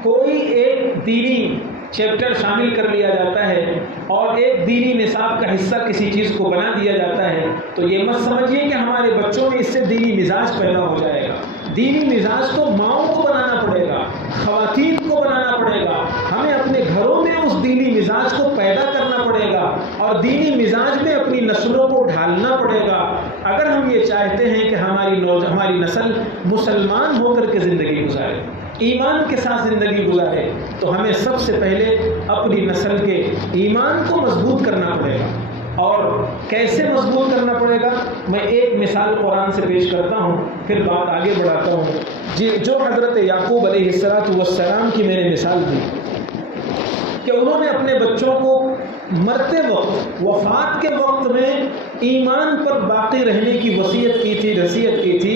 کوئی ایک دینی چیپٹر شامل کر لیا جاتا ہے اور ایک دینی نصاب کا حصہ کسی چیز کو بنا دیا جاتا ہے، تو یہ مت سمجھیے کہ ہمارے بچوں میں اس سے دینی مزاج پیدا ہو جائے گا۔ دینی مزاج تو ماؤں کو بنانا پڑے گا، خواتین کو بنانا پڑے گا، ہمیں اپنے گھروں میں اس دینی مزاج کو پیدا کرنا پڑے گا اور دینی مزاج میں اپنی نسلوں کو ڈھالنا پڑے گا۔ اگر ہم یہ چاہتے ہیں کہ ہماری نسل مسلمان ہو کر کے زندگی گزارے، ایمان کے ساتھ زندگی گزارے، تو ہمیں سب سے پہلے اپنی نسل کے ایمان کو مضبوط کرنا پڑے گا۔ اور کیسے مضبوط کرنا پڑے گا؟ میں ایک مثال قرآن سے پیش کرتا ہوں، پھر بات آگے بڑھاتا ہوں۔ جو حضرت یعقوب علیہ السلام کی میں نے مثال دی کہ انہوں نے اپنے بچوں کو مرتے وقت، وفات کے وقت میں ایمان پر باقی رہنے کی وصیت کی تھی، نصیحت کی تھی۔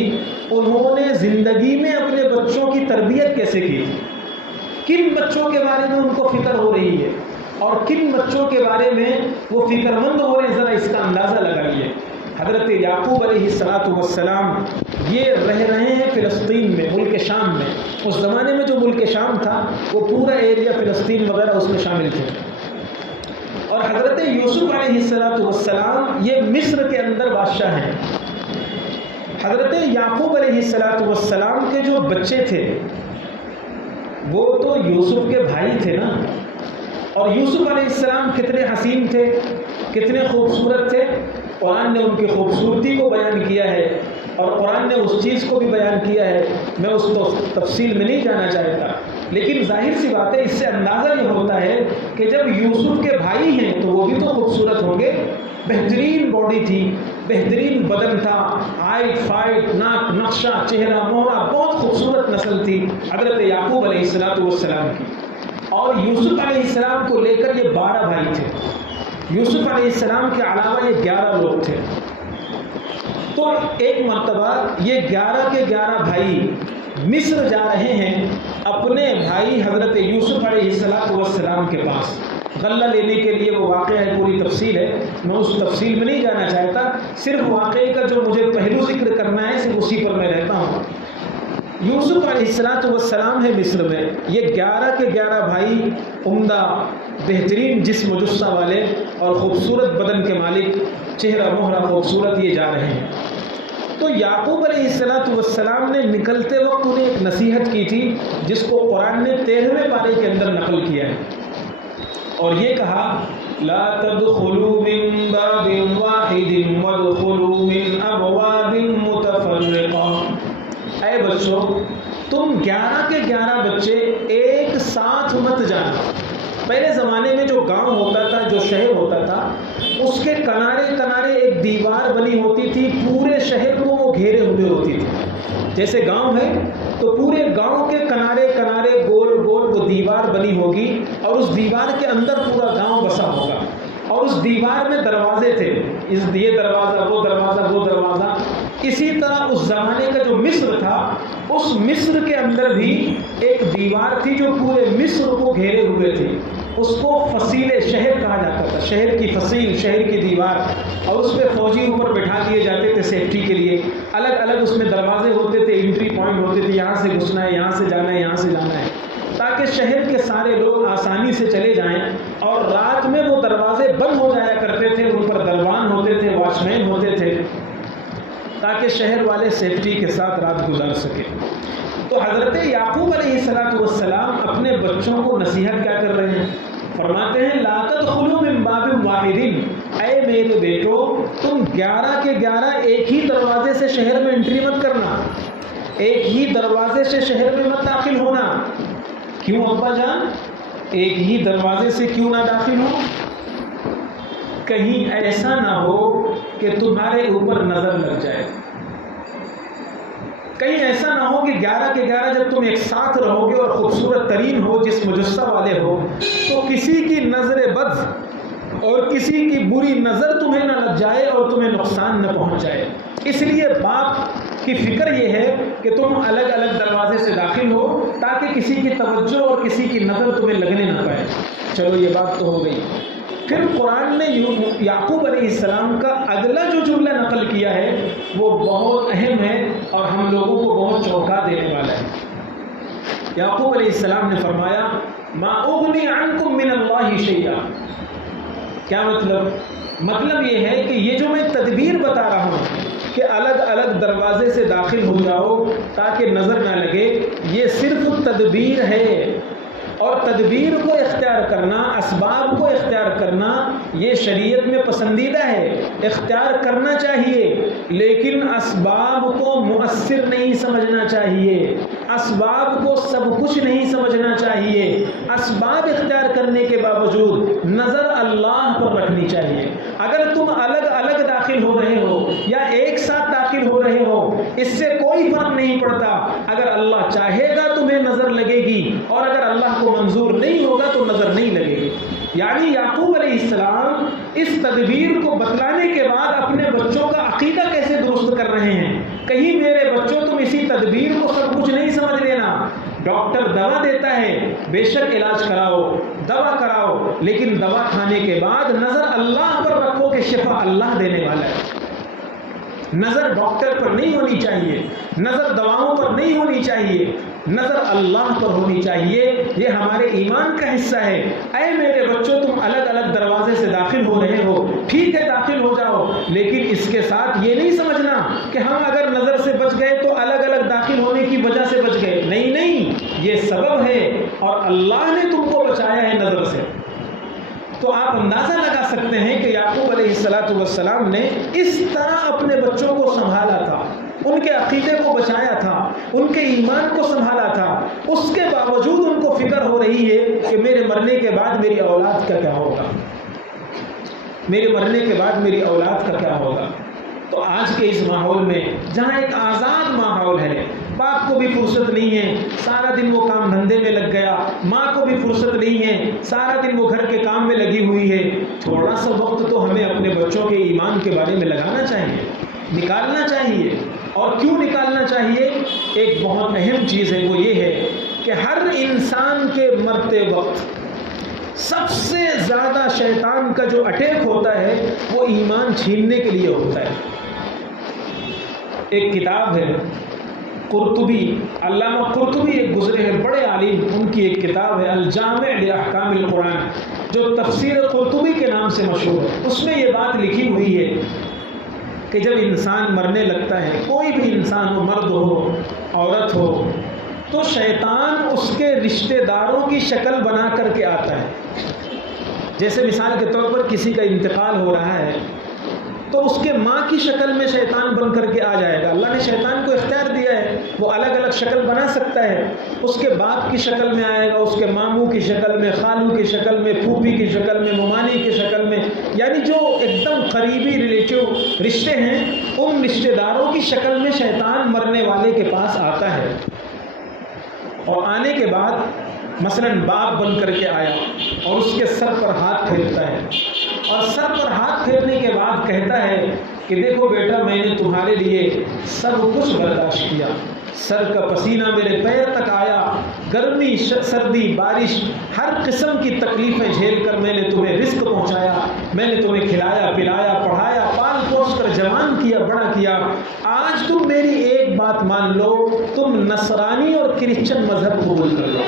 انہوں نے زندگی میں اپنے بچوں کی تربیت کیسے کی تھی، کن بچوں کے بارے میں ان کو فکر ہو رہی ہے اور کن بچوں کے بارے میں وہ فکر مند ہو رہے ہیں، ذرا اس کا اندازہ لگائیے۔ حضرت یعقوب علیہ السلام یہ رہ رہے ہیں فلسطین میں، ملک شام میں۔ اس زمانے میں جو ملک شام تھا وہ پورا ایریا فلسطین وغیرہ اس میں شامل تھے، اور حضرت یوسف علیہ السلام یہ مصر کے اندر بادشاہ ہیں۔ حضرت یعقوب علیہ السلام کے جو بچے تھے وہ تو یوسف کے بھائی تھے نا، اور یوسف علیہ السلام کتنے حسین تھے، کتنے خوبصورت تھے۔ قرآن نے ان کی خوبصورتی کو بیان کیا ہے اور قرآن نے اس چیز کو بھی بیان کیا ہے، میں اس کو تفصیل میں نہیں جانا چاہتا، لیکن ظاہر سی بات ہے اس سے اندازہ یہ ہوتا ہے کہ جب یوسف کے بھائی ہیں تو وہ بھی تو خوبصورت ہوں گے۔ بہترین باڈی تھی، بہترین بدن تھا، ہائٹ فائٹ، ناک نقشہ، چہرہ مہرہ، بہت خوبصورت نسل تھی حضرت یعقوب علیہ السلام کی۔ اور یوسف علیہ السلام کو لے کر یہ 12 بھائی تھے، یوسف علیہ السلام کے علاوہ یہ 11 لوگ تھے۔ تو ایک مرتبہ یہ 11 کے 11 بھائی مصر جا رہے ہیں اپنے بھائی حضرت یوسف علیہ السلام کے پاس غلہ لینے کے لیے۔ وہ واقعہ ہے، پوری تفصیل ہے، میں اس تفصیل میں نہیں جانا چاہتا، صرف واقعے کا جو مجھے پہلو ذکر کرنا ہے صرف اسی پر میں رہتا ہوں۔ یوسف علیہ السلام ہے مصر میں، یہ 11 کے 11 بھائی عمدہ بہترین جسم و جثہ والے اور خوبصورت بدن کے مالک، چہرہ مہرہ خوبصورت، یہ جا رہے ہیں۔ تو یعقوب علیہ السلام نے نکلتے وقت انہیں ایک نصیحت کی تھی جس کو قرآن نے 13ویں پارے کے اندر نقل کیا ہے، اور یہ کہا لا تدخلوا من باب واحد وادخلوا من ابواب متفرقہ، اے بچوں تم 11 کے 11 بچے ایک ساتھ مت جانا۔ پہلے زمانے میں جو گاؤں ہوتا تھا، جو شہر ہوتا تھا، اس کے کنارے کنارے ایک دیوار بنی ہوتی تھی، پورے شہر کو وہ گھیرے ہوئے ہوتی تھی۔ جیسے گاؤں ہے تو پورے گاؤں کے کنارے کنارے گول گول وہ دیوار بنی ہوگی، اور اس دیوار کے اندر پورا گاؤں بسا ہوگا، اور اس دیوار میں دروازے تھے، یہ دروازہ، وہ دروازہ، وہ دروازہ۔ اسی طرح اس زمانے کا جو مصر تھا، اس مصر کے اندر بھی ایک دیوار تھی جو پورے مصر کو گھیرے ہوئے تھی، اس کو فصیل شہر کہا جاتا تھا، شہر کی فصیل، شہر کی دیوار، اور اس پہ فوجی اوپر بٹھا دیے جاتے تھے سیفٹی کے لیے۔ الگ الگ اس میں دروازے ہوتے تھے، انٹری پوائنٹ ہوتے تھے، یہاں سے گھسنا ہے، یہاں سے جانا ہے، یہاں سے جانا ہے، تاکہ شہر کے سارے لوگ آسانی سے چلے جائیں۔ اور رات میں وہ دروازے بند ہو جایا کرتے تھے، ان پر دربان ہوتے تھے، واچ مین ہوتے تھے، تاکہ شہر والے سیفٹی کے ساتھ رات گزار سکے۔ تو حضرت یعقوب علیہ السلام اپنے بچوں کو نصیحت کیا کر رہے ہیں؟ فرماتے ہیں لا تدخلوا من باب واحد، اے میرے بیٹو تم 11 کے 11 ایک ہی دروازے سے شہر میں انٹری مت کرنا، ایک ہی دروازے سے شہر میں مت داخل ہونا۔ کیوں ابا جان؟ ایک ہی دروازے سے کیوں نہ داخل ہو؟ کہیں ایسا نہ ہو کہ تمہارے اوپر نظر لگ جائے، کہیں ایسا نہ ہو کہ 11 کے 11 جب تم ایک ساتھ رہو گے اور خوبصورت ترین ہو، جسم مجسم والے ہو، تو کسی کی نظر بد اور کسی کی بری نظر تمہیں نہ لگ جائے اور تمہیں نقصان نہ پہنچ جائے۔ اس لیے باپ کی فکر یہ ہے کہ تم الگ الگ دروازے سے داخل ہو تاکہ کسی کی توجہ اور کسی کی نظر تمہیں لگنے نہ پائے۔ چلو یہ بات تو ہو گئی۔ پھر قرآن نے یعقوب علیہ السلام کا اگلا جو جملہ نقل کیا ہے وہ بہت اہم ہے اور ہم لوگوں کو بہت چونکا دینے والا ہے۔ یعقوب علیہ السلام نے فرمایا ما اغنی عنکم من اللہ شیئا۔ کیا مطلب؟ مطلب یہ ہے کہ یہ جو میں تدبیر بتا رہا ہوں کہ الگ الگ دروازے سے داخل ہو جاؤ تاکہ نظر نہ لگے، یہ صرف تدبیر ہے، اور تدبیر کو اختیار کرنا، اسباب کو اختیار کرنا یہ شریعت میں پسندیدہ ہے، اختیار کرنا چاہیے، لیکن اسباب کو مؤثر نہیں سمجھنا چاہیے، اسباب کو سب کچھ نہیں سمجھنا چاہیے۔ اسباب اختیار کرنے کے باوجود نظر اللہ پر رکھنی چاہیے۔ اگر تم الگ الگ داخل ہو رہے ہو یا ایک ساتھ داخل ہو رہے ہو، اس سے کوئی فرق نہیں پڑتا۔ اگر اللہ چاہے گا تمہیں نظر لگے گی، اور اگر اللہ کو منظور نہیں ہوگا تو نظر نہیں لگے گی۔ یعنی یعقوب علیہ السلام اس تدبیر کو بتلانے کے بعد اپنے بچوں کا عقیدہ کیسے درست کر رہے ہیں؟ کہیں میرے بچوں تم اسی تدبیر کو سب کچھ نہیں سمجھ لینا۔ ڈاکٹر دوا دیتا ہے، بے شک علاج کراؤ، دوا کراؤ، لیکن دوا کھانے کے بعد نظر اللہ پر رکھو کہ شفا اللہ دینے والا ہے۔ نظر ڈاکٹر پر نہیں ہونی چاہیے، نظر دواؤں پر نہیں ہونی چاہیے، نظر اللہ پر ہونی چاہیے۔ یہ ہمارے ایمان کا حصہ ہے۔ اے میرے بچوں تم الگ الگ دروازے سے داخل ہو رہے ہو، ٹھیک ہے داخل ہو جاؤ، لیکن اس کے ساتھ یہ نہیں سمجھنا کہ ہم اگر نظر سے بچ گئے تو الگ الگ داخل ہونے کی وجہ سے بچ گئے۔ نہیں نہیں، یہ سبب ہے اور اللہ نے تم کو بچایا ہے نظر سے۔ تو آپ اندازہ لگا سکتے ہیں کہ یعقوب علیہ السلام نے اس طرح اپنے بچوں کو سنبھالا تھا، ان کے عقیدے کو بچایا تھا، ان کے ایمان کو سنبھالا تھا۔ اس کے باوجود ان کو فکر ہو رہی ہے کہ میرے مرنے کے بعد میری اولاد کا کیا ہوگا، میرے مرنے کے بعد میری اولاد کا کیا ہوگا۔ تو آج کے اس ماحول میں جہاں ایک آزاد ماحول ہے، باپ کو بھی فرصت نہیں ہے، سارا دن وہ کام دھندے میں لگ گیا، ماں کو بھی فرصت نہیں ہے، سارا دن وہ گھر کے کام میں لگی ہوئی ہے، تھوڑا سا وقت تو ہمیں اپنے بچوں کے ایمان کے بارے میں لگانا چاہیے، نکالنا چاہیے۔ اور کیوں نکالنا چاہیے؟ ایک بہت اہم چیز ہے، وہ یہ ہے کہ ہر انسان کے مرتے وقت سب سے زیادہ شیطان کا جو اٹیک ہوتا ہے وہ ایمان چھیننے کے لیے ہوتا ہے۔ ایک کتاب ہے قرطبی، علامہ قرطبی ایک گزرے ہیں بڑے عالم، ان کی ایک کتاب ہے الجامع لاحکام القرآن جو تفسیر قرطبی کے نام سے مشہور ہے۔ اس میں یہ بات لکھی ہوئی ہے کہ جب انسان مرنے لگتا ہے، کوئی بھی انسان ہو، مرد ہو عورت ہو، تو شیطان اس کے رشتہ داروں کی شکل بنا کر کے آتا ہے. جیسے مثال کے طور پر کسی کا انتقال ہو رہا ہے تو اس کے ماں کی شکل میں شیطان بن کر کے آ جائے گا. اللہ نے شیطان کو اختیار دیا ہے، وہ الگ الگ شکل بنا سکتا ہے. اس کے باپ کی شکل میں آئے گا، اس کے ماموں کی شکل میں، خالو کی شکل میں، پھوپھی کی شکل میں، ممانی کی شکل میں، یعنی جو ایک دم قریبی ریلیٹیو رشتے ہیں ان رشتہ داروں کی شکل میں شیطان مرنے والے کے پاس آتا ہے. اور آنے کے بعد مثلا باپ بن کر کے آیا اور اس کے سر پر ہاتھ پھیرتا ہے، اور سر پر ہاتھ پھیرنے کے بعد کہتا ہے کہ دیکھو بیٹا، میں نے تمہارے لیے سب کچھ برداشت کیا، سر کا پسینہ میرے پیر تک آیا، گرمی سردی بارش ہر قسم کی تکلیفیں جھیل کر میں نے تمہیں رزق پہنچایا، میں نے تمہیں کھلایا پلایا پڑھایا پال پوس کر جوان کیا بڑا کیا. آج تم میری ایک بات مان لو، تم نصرانی اور کرسچن مذہب قبول کر لو.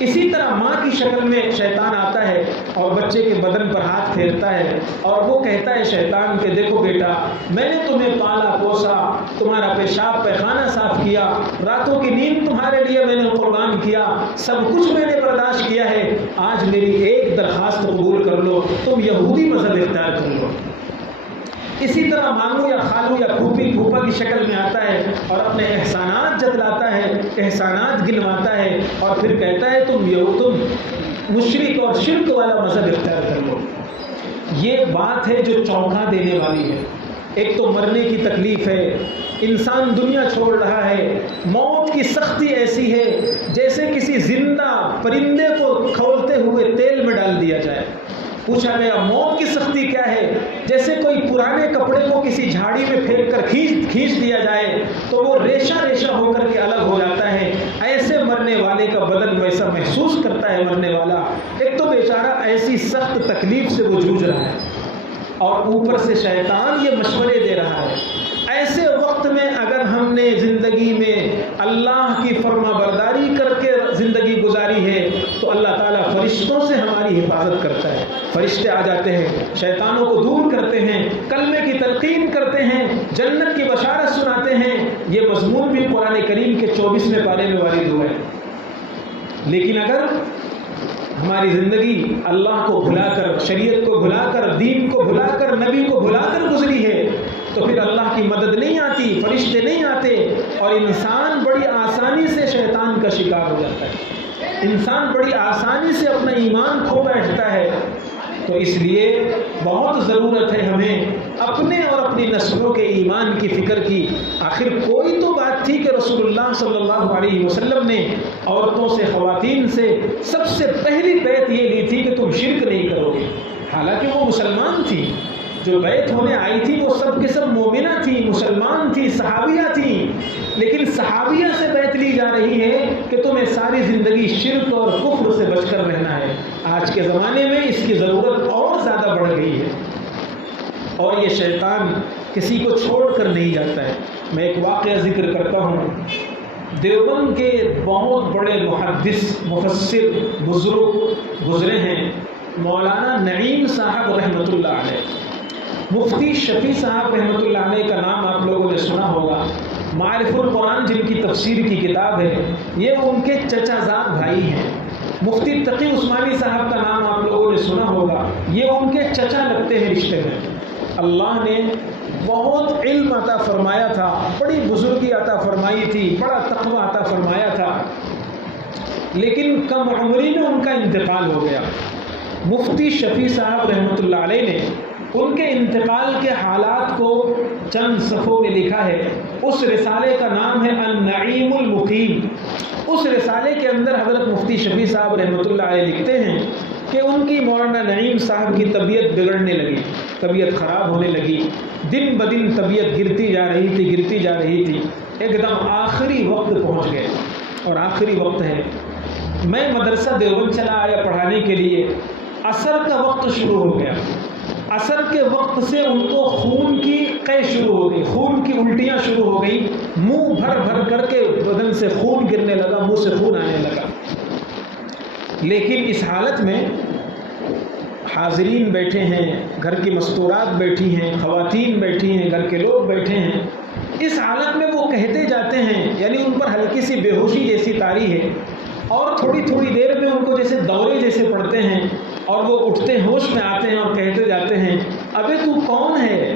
اسی طرح ماں کی شکل میں شیطان آتا ہے اور بچے کے بدن پر ہاتھ پھیرتا ہے اور وہ کہتا ہے شیطان کہ دیکھو بیٹا، میں نے تمہیں پالا پوسا، تمہارا پیشاب پیخانہ صاف کیا، راتوں کی نیند تمہارے لیے میں نے قربان کیا، سب کچھ میں نے برداشت کیا ہے. آج میری ایک درخواست قبول کر لو، تم یہودی مذہب اختیار کر لو. اسی طرح ماموں یا خالو یا پھوپھی پھوپھا کی شکل میں آتا ہے اور اپنے احسانات جتلاتا ہے، احسانات گنواتا ہے اور پھر کہتا ہے تم مشرک اور شرک والا مذہب اختیار کر لو. یہ بات ہے جو چونکا دینے والی ہے. ایک تو مرنے کی تکلیف ہے، انسان دنیا چھوڑ رہا ہے، موت کی سختی ایسی ہے جیسے کسی زندہ پرندے کو کھولتے ہوئے تیل میں ڈال دیا جائے. پوچھا گیا موت کی سختی کیا ہے؟ جیسے کوئی پرانے کپڑے کو کسی جھاڑی میں پھینک کر کھینچ دیا جائے تو وہ ریشہ ریشہ ہو کر کے الگ ہو جاتا ہے. ایسے مرنے والے کا بدن ویسا محسوس کرتا ہے مرنے والا. ایک تو بیچارہ ایسی سخت تکلیف سے وہ جوجھ رہا ہے اور اوپر سے شیطان یہ مشورے دے رہا ہے. ایسے وقت میں اگر ہم نے زندگی میں اللہ کی فرما برداری کر کے زندگی گزاری ہے تو اللہ تعالیٰ فرشتوں سے ہماری حفاظت کرتا ہے. فرشتے آ جاتے ہیں، شیطانوں کو دور کرتے ہیں، کلمے کی تلقین کرتے ہیں، جنت کی بشارت سناتے ہیں. یہ مضمون بھی قرآن کریم کے 24ویں پارے میں وارد ہوا ہے. لیکن اگر ہماری زندگی اللہ کو بھلا کر، شریعت کو بھلا کر، دین کو بھلا کر، نبی کو بھلا کر گزری ہے تو پھر اللہ کی مدد نہیں آتی، فرشتے نہیں آتے اور انسان بڑی آسانی سے شیطان کا شکار ہو جاتا ہے. انسان بڑی آسانی سے اپنا ایمان کھو بیٹھتا ہے. تو اس لیے بہت ضرورت ہے ہمیں اپنے اور اپنی نسلوں کے ایمان کی فکر کی. آخر کوئی تو بات تھی کہ رسول اللہ صلی اللہ علیہ وسلم نے عورتوں سے، خواتین سے سب سے پہلی بیعت یہ لی تھی کہ تم شرک نہیں کرو گے. حالانکہ وہ مسلمان تھی، جو بیعت ہونے آئی تھی وہ سب کے سب مومنہ تھی، مسلمان تھی، صحابیہ تھی. لیکن صحابیہ سے بیعت لی جا رہی ہے کہ تمہیں ساری زندگی شرک اور کفر سے بچ کر رہنا ہے. آج کے زمانے میں اس کی ضرورت اور زیادہ بڑھ گئی ہے اور یہ شیطان کسی کو چھوڑ کر نہیں جاتا ہے. میں ایک واقعہ ذکر کرتا ہوں. دیوبند کے بہت بڑے محدث مفسر بزرگ گزرے ہیں، مولانا نعیم صاحب رحمۃ اللہ علیہ. مفتی شفیع صاحب رحمۃ اللہ علیہ کا نام آپ لوگوں نے سنا ہوگا. معارف القرآن جن کی تفسیر کی کتاب ہے، یہ ان کے چچا زاد بھائی ہیں. مفتی تقی عثمانی صاحب کا نام آپ لوگوں نے سنا ہوگا، یہ ان کے چچا لگتے ہیں رشتے میں. اللہ نے بہت علم عطا فرمایا تھا، بڑی بزرگی عطا فرمائی تھی، بڑا تقوی عطا فرمایا تھا، لیکن کم عمری میں ان کا انتقال ہو گیا. مفتی شفیع صاحب رحمۃ اللہ علیہ نے ان کے انتقال کے حالات کو چند صفحوں میں لکھا ہے. اس رسالے کا نام ہے النعیم المقیم. اس رسالے کے اندر حضرت مفتی شفیع صاحب رحمۃ اللہ علیہ لکھتے ہیں کہ ان کی مولانا نعیم صاحب کی طبیعت بگڑنے لگی، طبیعت خراب ہونے لگی، دن بدن طبیعت گرتی جا رہی تھی. ایک دم آخری وقت پہنچ گئے اور آخری وقت ہے. میں مدرسہ دیوبند چلا آیا پڑھانے کے لیے. عصر کا وقت شروع ہو گیا. عصر کے وقت سے ان کو خون کی قے شروع ہو گئی، خون کی الٹیاں شروع ہو گئی، منہ بھر بھر کر کے بدن سے خون گرنے لگا، منہ سے خون آنے لگا. لیکن اس حالت میں حاضرین بیٹھے ہیں، گھر کی مستورات بیٹھی ہیں، خواتین بیٹھی ہیں، گھر کے لوگ بیٹھے ہیں، اس حالت میں وہ کہتے جاتے ہیں، یعنی ان پر ہلکی سی بے ہوشی جیسی طاری ہے، اور تھوڑی تھوڑی دیر میں ان کو جیسے دورے جیسے پڑتے ہیں اور وہ اٹھتے ہوش میں آتے ہیں اور کہتے جاتے ہیں، ابے تو کون ہے؟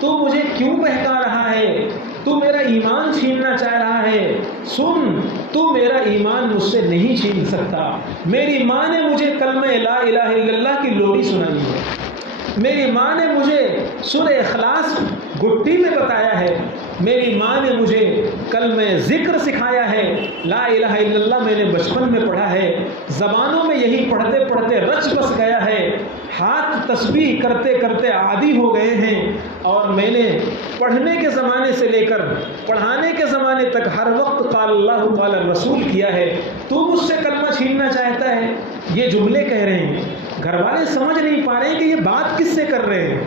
تو مجھے کیوں بہکا رہا ہے؟ تو میرا ایمان چھیننا چاہ رہا ہے؟ سن، تو میرا ایمان مجھ سے نہیں چھین سکتا۔ میری ماں نے مجھے کلمہ لا الہ الا اللہ کی لوری سنائی ہے، میری ماں نے مجھے سورہ اخلاص گھٹی میں بتایا ہے، میری ماں نے مجھے کلمہ ذکر سکھایا ہے، لا الہ الا اللہ میں نے بچپن میں پڑھا ہے، زبانوں میں یہی پڑھتے پڑھتے رچ بس گیا ہے، ہاتھ تسبیح کرتے کرتے عادی ہو گئے ہیں، اور میں نے پڑھنے کے زمانے سے لے کر پڑھانے کے زمانے تک ہر وقت قال اللہ قال الرسول کیا ہے، تو مجھ سے کلمہ چھیننا چاہتا ہے؟ یہ جملے کہہ رہے ہیں۔ گھر والے سمجھ نہیں پا رہے ہیں کہ یہ بات کس سے کر رہے ہیں۔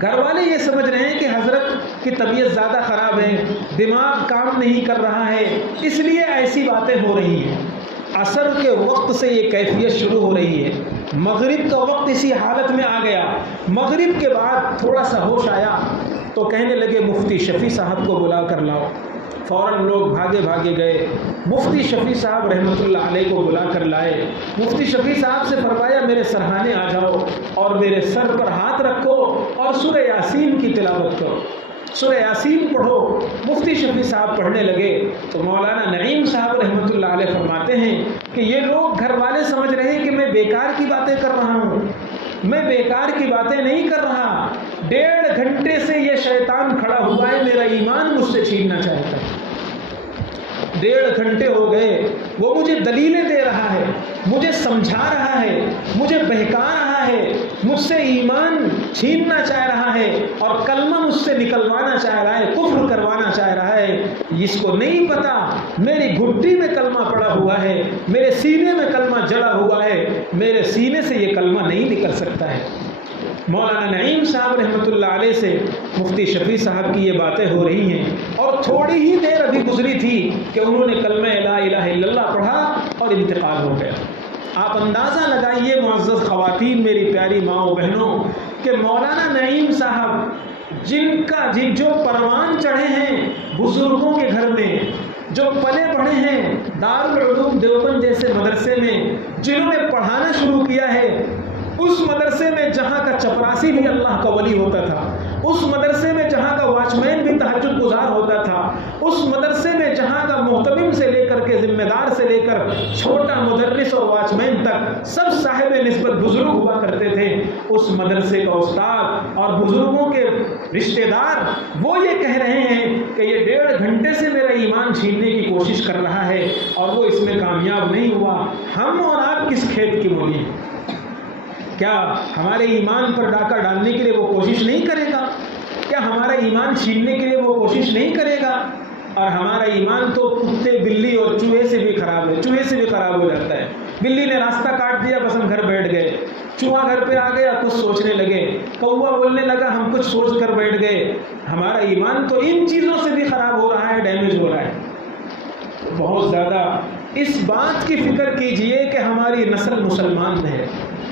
گھر والے یہ سمجھ رہے ہیں کہ حضرت کی طبیعت زیادہ خراب ہے، دماغ کام نہیں کر رہا ہے، اس لیے ایسی باتیں ہو رہی ہیں۔ عصر کے وقت سے یہ کیفیت شروع ہو رہی ہے، مغرب کا وقت اسی حالت میں آ گیا، مغرب کے بعد تھوڑا سا ہوش آیا تو کہنے لگے مفتی شفیع صاحب کو بلا کر لاؤ۔ فوراً لوگ بھاگے بھاگے گئے، مفتی شفیع صاحب رحمۃ اللہ علیہ کو بلا کر لائے۔ مفتی شفیع صاحب سے فرمایا میرے سرہانے آ جاؤ اور میرے سر پر ہاتھ رکھو اور سورہ یاسین کی تلاوت کرو، سورہ یاسین پڑھو۔ مفتی شفیع صاحب پڑھنے لگے تو مولانا نعیم صاحب رحمۃ اللہ علیہ فرماتے ہیں کہ یہ لوگ گھر والے سمجھ رہے ہیں کہ میں بیکار کی باتیں کر رہا ہوں، میں بیکار کی باتیں نہیں کر رہا، 1.5 گھنٹے سے یہ شیطان کھڑا ہوا ہے، میرا ایمان مجھ سے چھیننا چاہتا ہے۔ 1.5 گھنٹے ہو گئے، وہ مجھے دلیلیں دے رہا ہے، مجھے سمجھا رہا ہے، مجھے بہکا رہا ہے، مجھ سے ایمان چھیننا چاہ رہا ہے اور کلمہ مجھ سے نکلوانا چاہ رہا ہے، کفر کروانا چاہ رہا ہے۔ اس کو نہیں پتا میری گھٹی میں کلمہ پڑا ہوا ہے، میرے سینے میں کلمہ جڑا ہوا ہے، میرے سینے سے یہ کلمہ نہیں نکل سکتا ہے۔ مولانا نعیم صاحب رحمۃ اللہ علیہ سے مفتی شفیع صاحب کی یہ باتیں ہو رہی ہیں، اور تھوڑی ہی دیر ابھی گزری تھی کہ انہوں نے کلمہ لا الہ الا اللہ پڑھا اور انتقال ہو گیا۔ آپ اندازہ لگائیے معزز خواتین، میری پیاری ماؤں بہنوں، کہ مولانا نعیم صاحب جو پروان چڑھے ہیں بزرگوں کے گھر میں، جو پلے بڑھے ہیں دارالعلوم دیوبند جیسے مدرسے میں، جنہوں نے پڑھانا شروع کیا ہے، اس مدرسے میں جہاں کا چپراسی بھی اللہ کا ولی ہوتا تھا، اس مدرسے میں جہاں کا واچ مین بھی تہجد گزار ہوتا تھا، اس مدرسے میں جہاں کا محتمم سے لے کر کے ذمہ دار سے لے کر چھوٹا مدرس اور واچ مین تک سب صاحب نسبت بزرگ ہوا کرتے تھے، اس مدرسے کا استاد اور بزرگوں کے رشتہ دار وہ یہ کہہ رہے ہیں کہ یہ 1.5 گھنٹے سے میرا ایمان چھیننے کی کوشش کر رہا ہے اور وہ اس میں کامیاب نہیں ہوا۔ ہم اور آپ کس کھیت کی مولی ہیں؟ کیا ہمارے ایمان پر ڈاکہ ڈالنے کے لیے وہ کوشش نہیں کرے گا؟ کیا ہمارا ایمان چھیننے کے لیے وہ کوشش نہیں کرے گا؟ اور ہمارا ایمان تو کتے بلی اور چوہے سے بھی خراب ہے، چوہے سے بھی خراب ہو جاتا ہے۔ بلی نے راستہ کاٹ دیا، بس ہم گھر بیٹھ گئے، چوہا گھر پہ آ گیا، کچھ سوچنے لگے، کوا بولنے لگا، ہم کچھ سوچ کر بیٹھ گئے۔ ہمارا ایمان تو ان چیزوں سے بھی خراب ہو رہا ہے، ڈیمیج ہو رہا ہے۔ بہت زیادہ اس بات کی فکر کیجئے کہ ہماری نسل مسلمان ہے،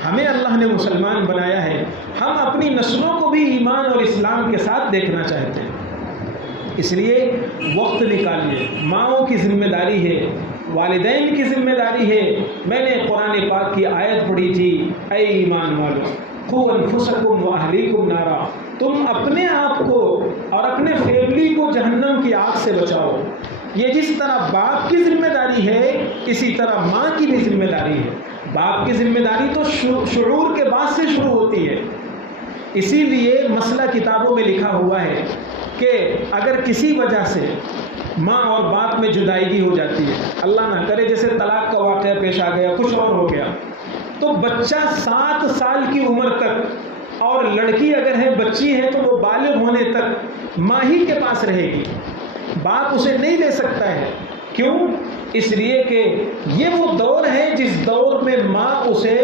ہمیں اللہ نے مسلمان بنایا ہے، ہم اپنی نسلوں کو بھی ایمان اور اسلام کے ساتھ دیکھنا چاہتے ہیں۔ اس لیے وقت نکالیے، ماؤں کی ذمہ داری ہے، والدین کی ذمہ داری ہے۔ میں نے قرآن پاک کی آیت پڑھی تھی، اے ایمان والو قوا انفسکم واہلیکم نارا، تم اپنے آپ کو اور اپنے فیملی کو جہنم کی آگ سے بچاؤ۔ یہ جس طرح باپ کی ذمہ داری ہے، اسی طرح ماں کی بھی ذمہ داری ہے۔ باپ کی ذمہ داری تو شعور کے بعد سے شروع ہوتی ہے، اسی لیے مسئلہ کتابوں میں لکھا ہوا ہے کہ اگر کسی وجہ سے ماں اور باپ میں جدائیگی ہو جاتی ہے، اللہ نہ کرے جیسے طلاق کا واقعہ پیش آ گیا، کچھ اور ہو گیا، تو بچہ 7 سال کی عمر تک، اور لڑکی اگر ہے بچی ہے تو وہ بالغ ہونے تک ماں ہی کے پاس رہے گی، باپ اسے نہیں لے سکتا ہے۔ کیوں؟ اس لیے کہ یہ وہ دور ہے جس دور میں ماں اسے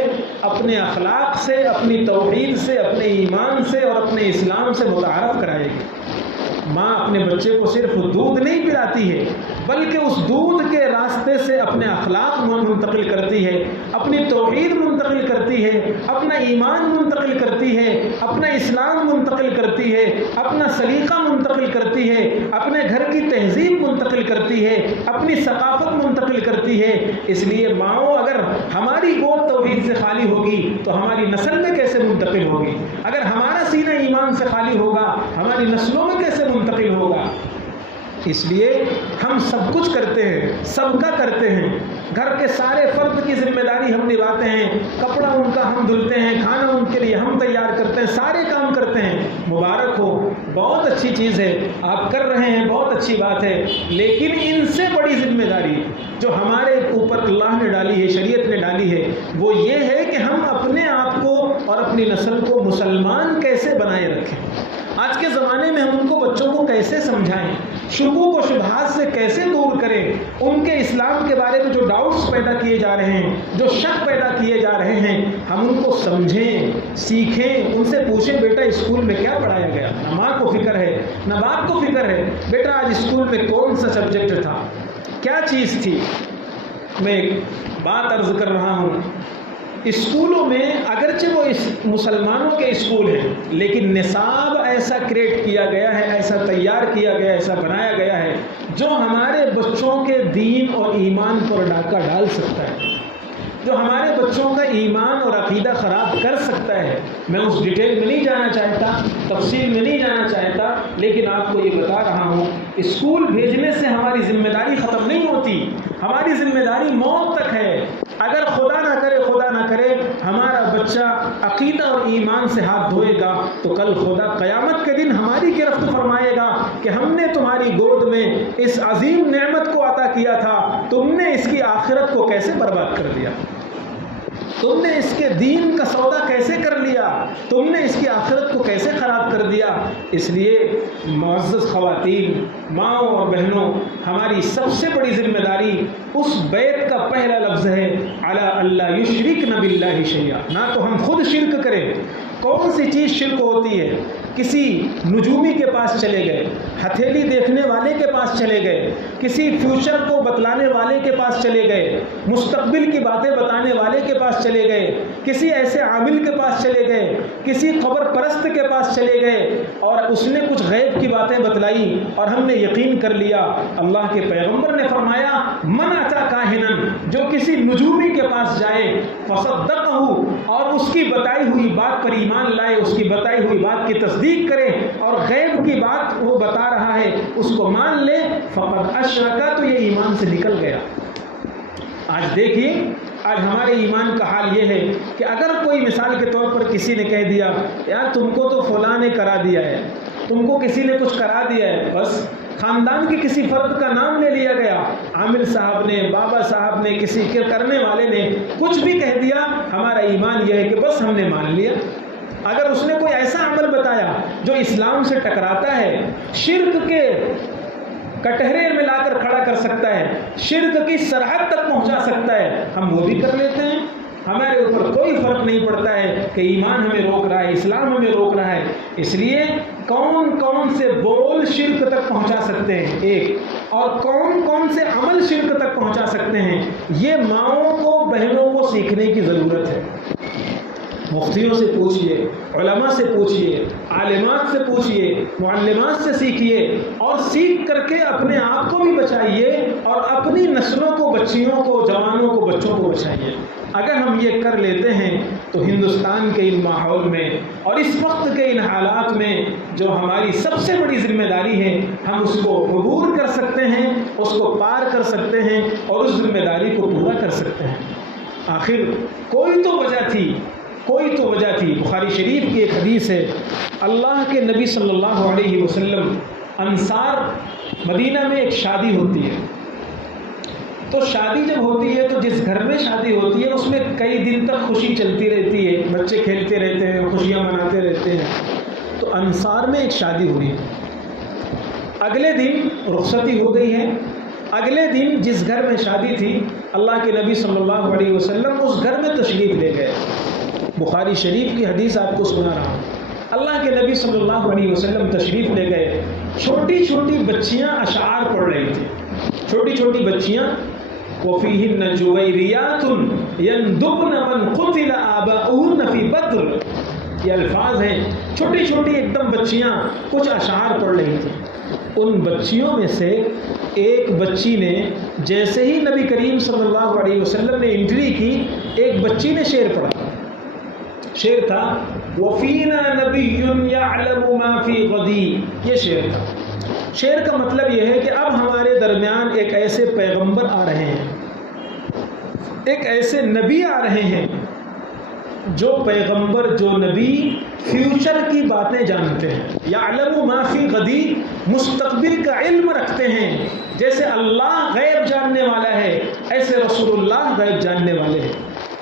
اپنے اخلاق سے، اپنی توحید سے، اپنے ایمان سے اور اپنے اسلام سے متعارف کرائے گی۔ ماں اپنے بچے کو صرف دودھ نہیں پلاتی ہے بلکہ اس دودھ کے راستے سے اپنے اخلاق منتقل کرتی ہے، اپنی توحید منتقل کرتی ہے، اپنا ایمان منتقل کرتی ہے، اپنا اسلام منتقل کرتی ہے، اپنا سلیقہ منتقل کرتی ہے، اپنے گھر کی تہذیب منتقل کرتی ہے، اپنی ثقافت منتقل کرتی ہے۔ اس لیے ماؤں اگر ہماری گود توحید سے خالی ہوگی تو ہماری نسل میں کیسے منتقل ہوگی؟ اگر ہمارا سینہ ایمان سے خالی ہوگا ہماری نسلوں میں کیسے منتقل ہوگا؟ اس لیے ہم سب کچھ کرتے ہیں، سب کا کرتے ہیں، گھر کے سارے فرد کی ذمہ داری ہم نبھاتے ہیں، کپڑا ان کا ہم دھلتے ہیں، کھانا ان کے لیے ہم تیار کرتے ہیں، سارے کام کرتے ہیں۔ مبارک ہو، بہت اچھی چیز ہے، آپ کر رہے ہیں، بہت اچھی بات ہے، لیکن ان سے بڑی ذمہ داری جو ہمارے اوپر اللہ نے ڈالی ہے، شریعت نے ڈالی ہے، وہ یہ ہے کہ ہم اپنے آپ کو اور اپنی نسل کو مسلمان کیسے بنائے رکھیں۔ آج کے زمانے میں ہم ان کو بچوں کو کیسے سمجھائیں، شکوک و شبہات سے کیسے دور کریں، ان کے اسلام کے بارے میں جو ڈاؤٹس پیدا کیے جا رہے ہیں، جو شک پیدا کیے جا رہے ہیں، ہم ان کو سمجھیں، سیکھیں، ان سے پوچھیں بیٹا اسکول میں کیا پڑھایا گیا؟ نہ ماں کو فکر ہے نہ باپ کو فکر ہے، بیٹا آج اسکول میں کون سا سبجیکٹ تھا، کیا چیز تھی؟ میں ایک بات عرض کر رہا ہوں، اسکولوں میں اگرچہ وہ مسلمانوں کے اسکول ہیں لیکن نصاب ایسا کریٹ کیا گیا ہے، ایسا تیار کیا گیا ہے، ایسا بنایا گیا ہے جو ہمارے بچوں کے دین اور ایمان پر ڈاکہ ڈال سکتا ہے، جو ہمارے بچوں کا ایمان اور عقیدہ خراب کر سکتا ہے۔ میں اس ڈیٹیل میں نہیں جانا چاہتا، تفصیل میں نہیں جانا چاہتا، لیکن آپ کو یہ بتا رہا ہوں اسکول بھیجنے سے ہماری ذمہ داری ختم نہیں ہوتی، ہماری ذمہ داری موت تک ہے۔ اگر خدا نہ کرے ہمارا بچہ عقیدہ اور ایمان سے ہاتھ دھوئے گا تو کل خدا قیامت کے دن ہماری گرفت فرمائے گا کہ ہم نے تمہاری گود میں اس عظیم نعمت کو عطا کیا تھا، تم نے اس کی آخرت کو کیسے برباد کر دیا، تم نے اس کے دین کا سودا کیسے کر لیا، تم نے اس کی آخرت کو کیسے خراب کر دیا۔ اس لیے معزز خواتین، ماؤں اور بہنوں، ہماری سب سے بڑی ذمہ داری اس بیت کا پہلا لفظ ہے علی اللہ یشرکن باللہ شیئا، نہ تو ہم خود شرک کریں۔ کون سی چیز شرک ہوتی ہے؟ کسی نجومی کے پاس چلے گئے، ہتھیلی دیکھنے والے کے پاس چلے گئے، کسی فیوچر کو بتلانے والے کے پاس چلے گئے، مستقبل کی باتیں بتانے والے کے پاس چلے گئے، کسی ایسے عامل کے پاس چلے گئے، کسی قبر پرست کے پاس چلے گئے اور اس نے کچھ غیب کی باتیں بتلائی اور ہم نے یقین کر لیا۔ اللہ کے پیغمبر نے فرمایا من اتی کاہنا، جو کسی نجومی کے پاس جائے فصدقہ اور اس کی بتائی ہوئی بات پر ایمان لائے، اس کی بتائی ہوئی بات کی تصدیق کرے اور غیب کی بات وہ بتا رہا ہے اس کو مان لے، فقد اشرکا، تو یہ ایمان سے نکل گیا۔ آج دیکھیے، آج ہمارے ایمان کا حال یہ ہے کہ اگر کوئی مثال کے طور پر کسی نے کہہ دیا یار تم کو تو فلاں نے کرا دیا ہے، تم کو کسی نے کچھ کرا دیا ہے، بس خاندان کے کسی فرد کا نام لے لیا گیا، عامر صاحب نے، بابا صاحب نے، کسی کے کرنے والے نے کچھ بھی کہہ دیا، ہمارا ایمان یہ ہے کہ بس ہم نے مان لیا۔ اگر اس نے کوئی ایسا عمل بتایا جو اسلام سے ٹکراتا ہے، شرک کے کٹہرے میں لا کر کھڑا کر سکتا ہے، شرک کی سرحد تک پہنچا سکتا ہے، ہم وہ بھی کر لیتے ہیں۔ ہمارے اوپر کوئی فرق نہیں پڑتا ہے کہ ایمان ہمیں روک رہا ہے، اسلام ہمیں روک رہا ہے۔ اس لیے کون کون سے بول شرک تک پہنچا سکتے ہیں ایک، اور کون کون سے عمل شرک تک پہنچا سکتے ہیں، یہ ماؤں کو، بہنوں کو سیکھنے کی ضرورت ہے۔ مفتیوں سے پوچھئے، علماء سے پوچھئے، عالمات سے پوچھئے، معلمات سے سیکھئے، اور سیکھ کر کے اپنے آپ کو بھی بچائیے اور اپنی نسلوں کو، بچیوں کو، جوانوں کو، بچوں کو بچائیے۔ اگر ہم یہ کر لیتے ہیں تو ہندوستان کے ان ماحول میں اور اس وقت کے ان حالات میں جو ہماری سب سے بڑی ذمہ داری ہے، ہم اس کو عبور کر سکتے ہیں، اس کو پار کر سکتے ہیں اور اس ذمہ داری کو پورا کر سکتے ہیں۔ آخر کوئی تو وجہ تھی، بخاری شریف کی ایک حدیث ہے، اللہ کے نبی صلی اللہ علیہ وسلم، انصار، مدینہ میں ایک شادی ہوتی ہے، تو شادی جب ہوتی ہے تو جس گھر میں شادی ہوتی ہے اس میں کئی دن تک خوشی چلتی رہتی ہے، بچے کھیلتے رہتے ہیں، خوشیاں مناتے رہتے ہیں۔ تو انصار میں ایک شادی ہوئی، اگلے دن رخصتی ہو گئی ہے، اگلے دن جس گھر میں شادی تھی اللہ کے نبی صلی اللہ علیہ وسلم اس گھر میں تشریف لے گئے۔ بخاری شریف کی حدیث آپ کو سنا رہا ہوں۔ اللہ کے نبی صلی اللہ علیہ وسلم تشریف لے گئے، چھوٹی چھوٹی بچیاں اشعار پڑھ رہی تھیں، چھوٹی چھوٹی بچیاں، وَفِيهِنَّ جُوَيْرِيَاتٌ يَنْدُبْنَ مَنْ قُتِلَ آبَاؤُهُنَّ فِي بَدْرٍ، یہ الفاظ ہیں، چھوٹی چھوٹی ایک دم بچیاں کچھ اشعار پڑھ رہی تھیں۔ ان بچیوں میں سے ایک بچی نے جیسے ہی نبی کریم صلی اللہ علیہ وسلم نے انٹری کی، ایک بچی نے شعر پڑھا، شعر تھا وَفِينَا نَبِيٌّ يَعْلَمُ مَا فِي غَدٍ، یہ شعر تھا۔ شعر کا مطلب یہ ہے کہ اب ہمارے درمیان ایک ایسے پیغمبر آ رہے ہیں، ایک ایسے نبی آ رہے ہیں جو پیغمبر، جو نبی فیوچر کی باتیں جانتے ہیں، یعلم ما فی غدی، مستقبل کا علم رکھتے ہیں۔ جیسے اللہ غیب جاننے والا ہے، ایسے رسول اللہ غیب جاننے والے ہیں۔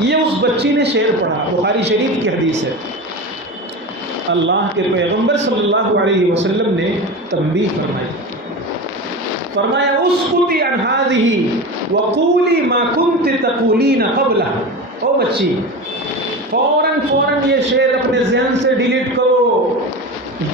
یہ اس بچی نے شعر پڑھا، بخاری شریف کی حدیث ہے۔ اللہ کے پیغمبر صلی اللہ علیہ وسلم نے تنبیہ فرمائی، فرمایا اسکتی عن هذه وقولی ما كنت تقولین قبلہ، او بچی فوراً یہ شعر اپنے ذہن سے ڈیلیٹ کرو،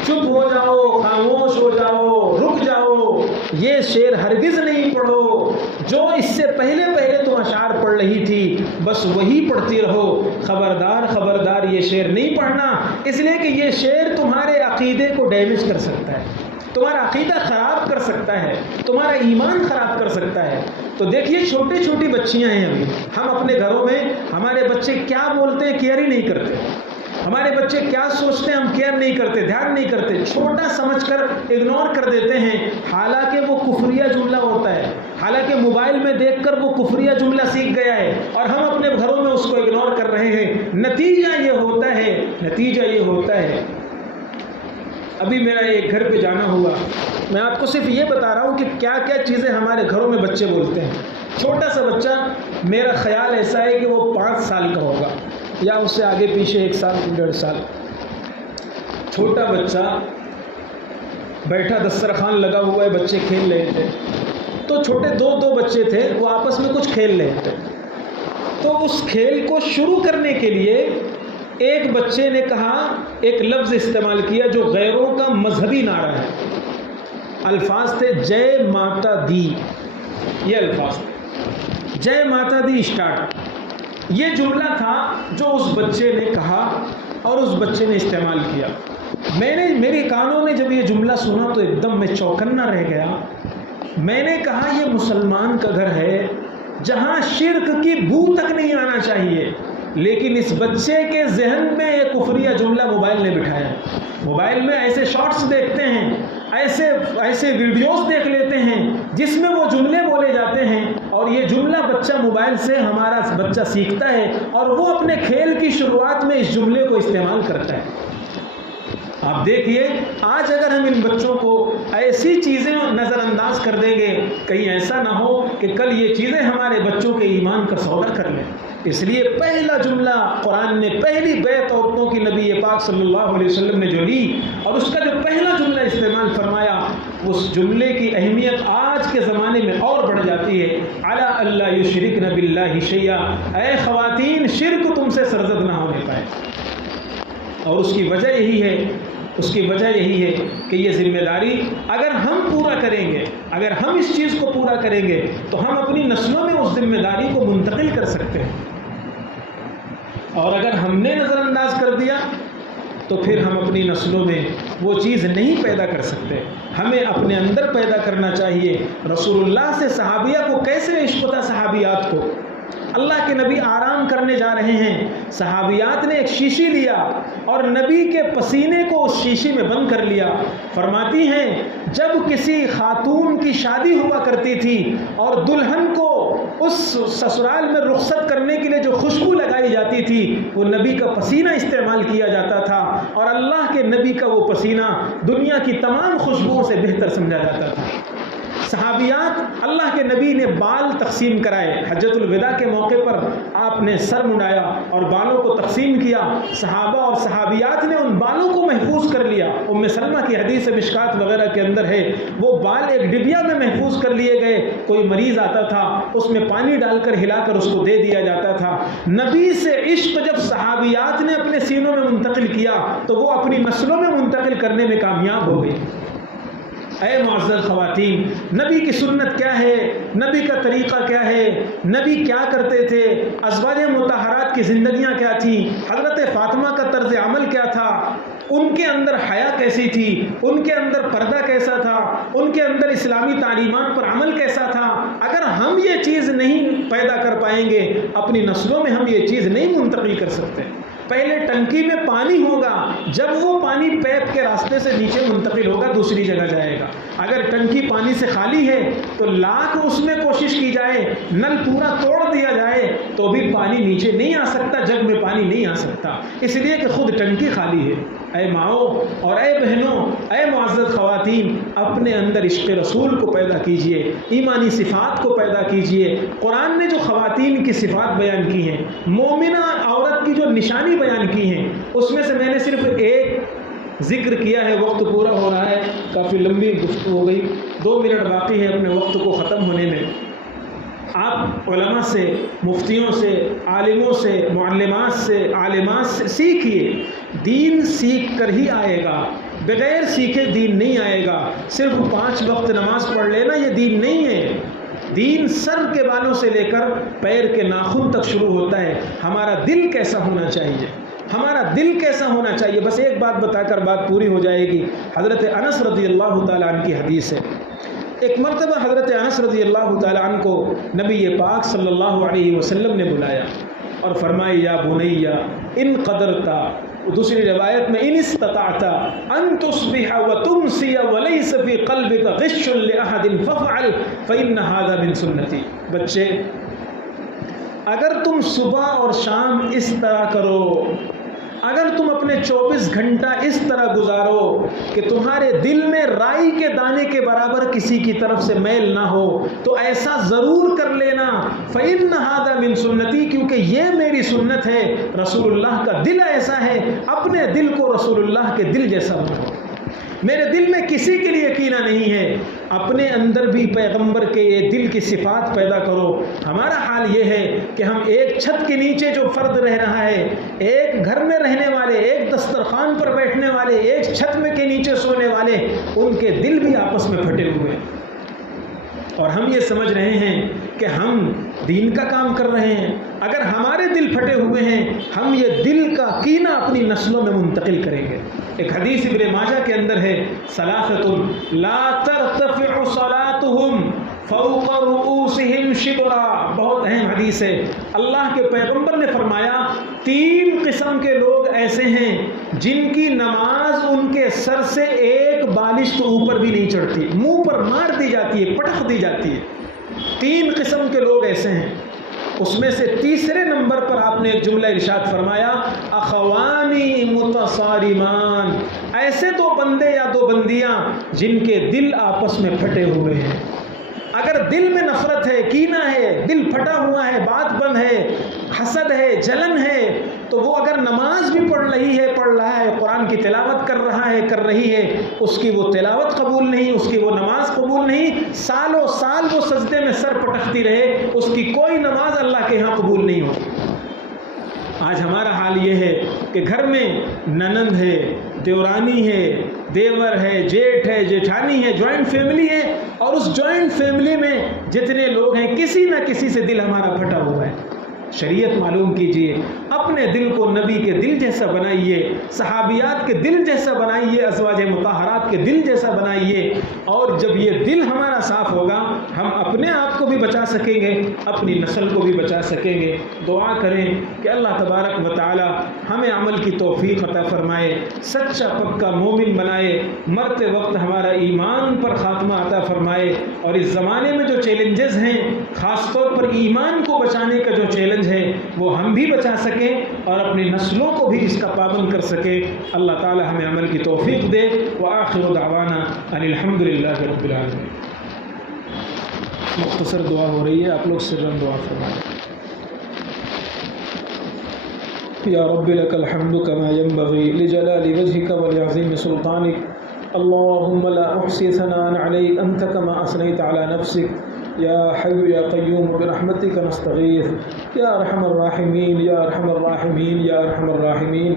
چپ ہو جاؤ، خاموش ہو جاؤ، رک جاؤ، یہ شعر ہرگز نہیں پڑھو، جو اس سے پہلے تم اشعار پڑھ رہی تھی بس وہی پڑھتی رہو، خبردار یہ شعر نہیں پڑھنا، اس لیے کہ یہ شعر تمہارے عقیدے کو ڈیمیج کر سکتا ہے، تمہارا عقیدہ خراب کر سکتا ہے، تمہارا ایمان خراب کر سکتا ہے۔ تو دیکھیے چھوٹی چھوٹی بچیاں ہیں، ابھی ہم اپنے گھروں میں ہمارے بچے کیا بولتے ہیں کیئر ہی نہیں کرتے، ہمارے بچے کیا سوچتے ہیں ہم کیئر نہیں کرتے، دھیان نہیں کرتے، چھوٹا سمجھ کر اگنور کر دیتے ہیں، حالانکہ وہ کفریہ جملہ ہوتا ہے، حالانکہ موبائل میں دیکھ کر وہ کفریہ جملہ سیکھ گیا ہے اور ہم اپنے گھروں میں اس کو اگنور کر رہے ہیں۔ نتیجہ یہ ہوتا ہے ابھی میرا ایک گھر پہ جانا ہوا، میں آپ کو صرف یہ بتا رہا ہوں کہ کیا کیا چیزیں ہمارے گھروں میں بچے بولتے ہیں۔ چھوٹا سا بچہ، میرا خیال ایسا ہے کہ وہ 5 سال کا ہوگا یا اس سے آگے پیچھے 1 سال 1.5 سال، چھوٹا بچہ بیٹھا، دسترخوان لگا ہوا ہے، بچے کھیل رہے تھے، تو چھوٹے دو بچے تھے، وہ آپس میں کچھ کھیل رہے تھے، تو اس کھیل کو شروع کرنے کے لیے ایک بچے نے کہا، ایک لفظ استعمال کیا جو غیروں کا مذہبی نعرہ ہے، الفاظ تھے جے ماتا دی، یہ الفاظ تھے جے ماتا دی اسٹارٹ، یہ جملہ تھا جو اس بچے نے کہا اور اس بچے نے استعمال کیا۔ میرے کانوں نے جب یہ جملہ سنا تو ایک دم میں چوکنا رہ گیا۔ میں نے کہا یہ مسلمان کا گھر ہے جہاں شرک کی بو تک نہیں آنا چاہیے، لیکن اس بچے کے ذہن میں یہ کفریہ جملہ موبائل نے بٹھایا۔ موبائل میں ایسے شارٹس دیکھتے ہیں، ایسے ویڈیوز دیکھ لیتے ہیں جس میں وہ جملے بولے جاتے ہیں، اور یہ جملہ بچہ موبائل سے ہمارا بچہ سیکھتا ہے اور وہ اپنے کھیل کی شروعات میں اس جملے کو استعمال کرتا ہے۔ آپ دیکھیے آج اگر ہم ان بچوں کو ایسی چیزیں نظر انداز کر دیں گے، کہیں ایسا نہ ہو کہ کل یہ چیزیں ہمارے بچوں کے ایمان کا سودا کر لیں۔ اس لیے پہلا جملہ قرآن نے، پہلی بیعت عورتوں کی نبی پاک صلی اللہ علیہ وسلم نے جو لی اور اس کا جو پہلا جملہ استعمال فرمایا، اس جملے کی اہمیت آج کے زمانے میں اور بڑھ جاتی ہے۔ علی اللہ یشرکن باللہ شیئا، اے خواتین شرک تم سے سرزد نہ ہونے پائے۔ اور اس کی وجہ یہی ہے کہ یہ ذمہ داری اگر ہم پورا کریں گے، اگر ہم اس چیز کو پورا کریں گے تو ہم اپنی نسلوں میں اس ذمہ داری کو منتقل کر سکتے ہیں، اور اگر ہم نے نظر انداز کر دیا تو پھر ہم اپنی نسلوں میں وہ چیز نہیں پیدا کر سکتے۔ ہمیں اپنے اندر پیدا کرنا چاہیے۔ رسول اللہ سے صحابیہ کو کیسے عشق تھا، صحابیات کو، اللہ کے نبی آرام کرنے جا رہے ہیں، صحابیات نے ایک شیشی لیا اور نبی کے پسینے کو اس شیشی میں بند کر لیا۔ فرماتی ہیں جب کسی خاتون کی شادی ہوا کرتی تھی اور دلہن کو اس سسرال میں رخصت کرنے کے لیے جو خوشبو لگائی جاتی تھی وہ نبی کا پسینہ استعمال کیا جاتا تھا، اور اللہ کے نبی کا وہ پسینہ دنیا کی تمام خوشبوؤں سے بہتر سمجھا جاتا تھا۔ صحابیات، اللہ کے نبی نے بال تقسیم کرائے، حجۃ الوداع کے موقع پر آپ نے سر منڈایا اور بالوں کو تقسیم کیا، صحابہ اور صحابیات نے ان بالوں کو محفوظ کر لیا۔ ام سلمہ کی حدیث مشکات وغیرہ کے اندر ہے، وہ بال ایک ڈبیا میں محفوظ کر لیے گئے، کوئی مریض آتا تھا اس میں پانی ڈال کر ہلا کر اس کو دے دیا جاتا تھا۔ نبی سے عشق جب صحابیات نے اپنے سینوں میں منتقل منتقل کیا تو وہ اپنی نسلوں میں منتقل کرنے میں کامیاب ہو گئی۔ اے معزز خواتین، نبی کی سنت کیا ہے، نبی کا طریقہ کیا ہے، نبی کیا کرتے تھے، ازواج مطہرات کی زندگیاں کیا تھیں، حضرت فاطمہ کا طرز عمل کیا تھا، ان کے اندر حیا کیسی تھی، ان کے اندر پردہ کیسا تھا، ان کے اندر اسلامی تعلیمات پر عمل کیسا تھا، اگر ہم یہ چیز نہیں پیدا کر پائیں گے اپنی نسلوں میں ہم یہ چیز نہیں منتقل کر سکتے۔ پہلے ٹنکی میں پانی ہوگا، جب وہ پانی پیپ کے راستے سے نیچے منتقل ہوگا دوسری جگہ جائے گا۔ اگر ٹنکی پانی سے خالی ہے تو لاکھ اس میں کوشش کی جائے، نل پورا توڑ دیا جائے تو بھی پانی نیچے نہیں آ سکتا، جگ میں پانی نہیں آ سکتا، اس لیے کہ خود ٹنکی خالی ہے۔ اے ماؤں اور اے بہنوں، اے معزز خواتین، اپنے اندر عشق رسول کو پیدا کیجئے، ایمانی صفات کو پیدا کیجئے۔ قرآن نے جو خواتین کی صفات بیان کی ہیں، مومنہ عورت کی جو نشانی بیان کی ہیں، اس میں سے میں نے صرف ایک ذکر کیا ہے، وقت پورا ہو رہا ہے، کافی لمبی گفتگو ہو گئی، 2 منٹ باقی ہے اپنے وقت کو ختم ہونے میں۔ آپ علماء سے، مفتیوں سے، عالموں سے، معلمات سے، عالمات سے سیکھیے، دین سیکھ کر ہی آئے گا، بغیر سیکھے دین نہیں آئے گا۔ صرف 5 وقت نماز پڑھ لینا یہ دین نہیں ہے، دین سر کے بالوں سے لے کر پیر کے ناخن تک شروع ہوتا ہے۔ ہمارا دل کیسا ہونا چاہیے، ہمارا دل کیسا ہونا چاہیے، بس ایک بات بتا کر بات پوری ہو جائے گی۔ حضرت انس رضی اللہ تعالیٰ عنہ کی حدیث ہے، ایک مرتبہ حضرت انس رضی اللہ تعالیٰ عنہ کو نبی پاک صلی اللہ علیہ وسلم نے بلایا اور فرمایا یا بنیا ان قدرتا، دوسری روایت میں ان استطعت ان تصبح وتمسی وليس في قلبك غش لاحد فافعل فان هذا من سنتي۔ بچے، اگر تم صبح اور شام اس طرح کرو، اگر تم اپنے 24 گھنٹہ اس طرح گزارو کہ تمہارے دل میں رائی کے دانے کے برابر کسی کی طرف سے میل نہ ہو تو ایسا ضرور کر لینا، فَإِنَّ هَذَا مِن سُنَّتِي، کیونکہ یہ میری سنت ہے۔ رسول اللہ کا دل ایسا ہے، اپنے دل کو رسول اللہ کے دل جیسا بناؤ۔ میرے دل میں کسی کے لیے کینہ نہیں ہے، اپنے اندر بھی پیغمبر کے یہ دل کی صفات پیدا کرو۔ ہمارا حال یہ ہے کہ ہم ایک چھت کے نیچے جو فرد رہ رہا ہے، ایک گھر میں رہنے والے، ایک دسترخوان پر بیٹھنے والے، ایک چھت میں کے نیچے سونے والے، ان کے دل بھی آپس میں پھٹے ہوئے ہیں، اور ہم یہ سمجھ رہے ہیں کہ ہم دین کا کام کر رہے ہیں۔ اگر ہمارے دل پھٹے ہوئے ہیں، ہم یہ دل کا کینہ اپنی نسلوں میں منتقل کریں گے۔ ایک حدیث ابن ماجہ کے اندر ہے، ثلاثۃ لا ترتفع صلاتهم فوق رؤوسهم شبرا، بہت اہم حدیث ہے۔ اللہ کے پیغمبر نے فرمایا 3 قسم کے لوگ ایسے ہیں جن کی نماز ان کے سر سے ایک بالش تو اوپر بھی نہیں چڑھتی، منہ پر مار دی جاتی ہے، پٹخ دی جاتی ہے۔ 3 قسم کے لوگ ایسے ہیں، اس میں سے تیسرے نمبر پر آپ نے ایک جملہ ارشاد فرمایا، اخوانی متصارمان، ایسے 2 بندے یا 2 بندیاں جن کے دل آپس میں پھٹے ہوئے ہیں۔ اگر دل میں نفرت ہے، کینہ ہے، دل پھٹا ہوا ہے، بات بند ہے، حسد ہے، جلن ہے، تو وہ اگر نماز بھی پڑھ رہا ہے، قرآن کی تلاوت کر رہی ہے، اس کی وہ تلاوت قبول نہیں، اس کی وہ نماز قبول نہیں، سالوں سال وہ سجدے میں سر پٹکتی رہے، اس کی کوئی نماز اللہ کے ہاں قبول نہیں ہوگی۔ آج ہمارا حال یہ ہے کہ گھر میں ننند ہے، دیورانی ہے، دیور ہے، جیٹھ ہے، جیٹھانی ہے، جوائنٹ فیملی ہے، اور اس جوائنٹ فیملی میں جتنے لوگ ہیں کسی نہ کسی سے دل ہمارا پھٹا ہوا ہے۔ شریعت معلوم کیجئے، اپنے دل کو نبی کے دل جیسا بنائیے، صحابیات کے دل جیسا بنائیے، ازواج مطہرات کے دل جیسا بنائیے، اور جب یہ دل ہمارا صاف ہوگا ہم اپنے آپ کو بھی بچا سکیں گے، اپنی نسل کو بھی بچا سکیں گے۔ دعا کریں کہ اللہ تبارک و تعالی ہمیں عمل کی توفیق عطا فرمائے، سچا پکا مومن بنائے، مرتے وقت ہمارا ایمان پر خاتمہ عطا فرمائے، اور اس زمانے میں جو چیلنجز ہیں، خاص طور پر ایمان کو بچانے کا جو چیلنج ہے، وہ ہم بھی بچا سکیں اور اپنی نسلوں کو بھی اس کا پابند کر سکیں۔ اللہ تعالی ہمیں عمل کی توفیق دے۔ وآخر دعوانا ان الحمد للہ رب العالمین۔ مختصر دعا ہو رہی ہے، آپ لوگ سرن دعا فرمائیں۔ یا رب لک الحمد کما ينبغي لجلال وجهك ولعظیم سلطانك، اللهم لا احصي ثناء عليك انت كما اثنيت على نفسك یا حی یا قیوم برحمتک نستغیث یا ارحم الراحمین یا ارحم الراحمین یا ارحم الراحمین۔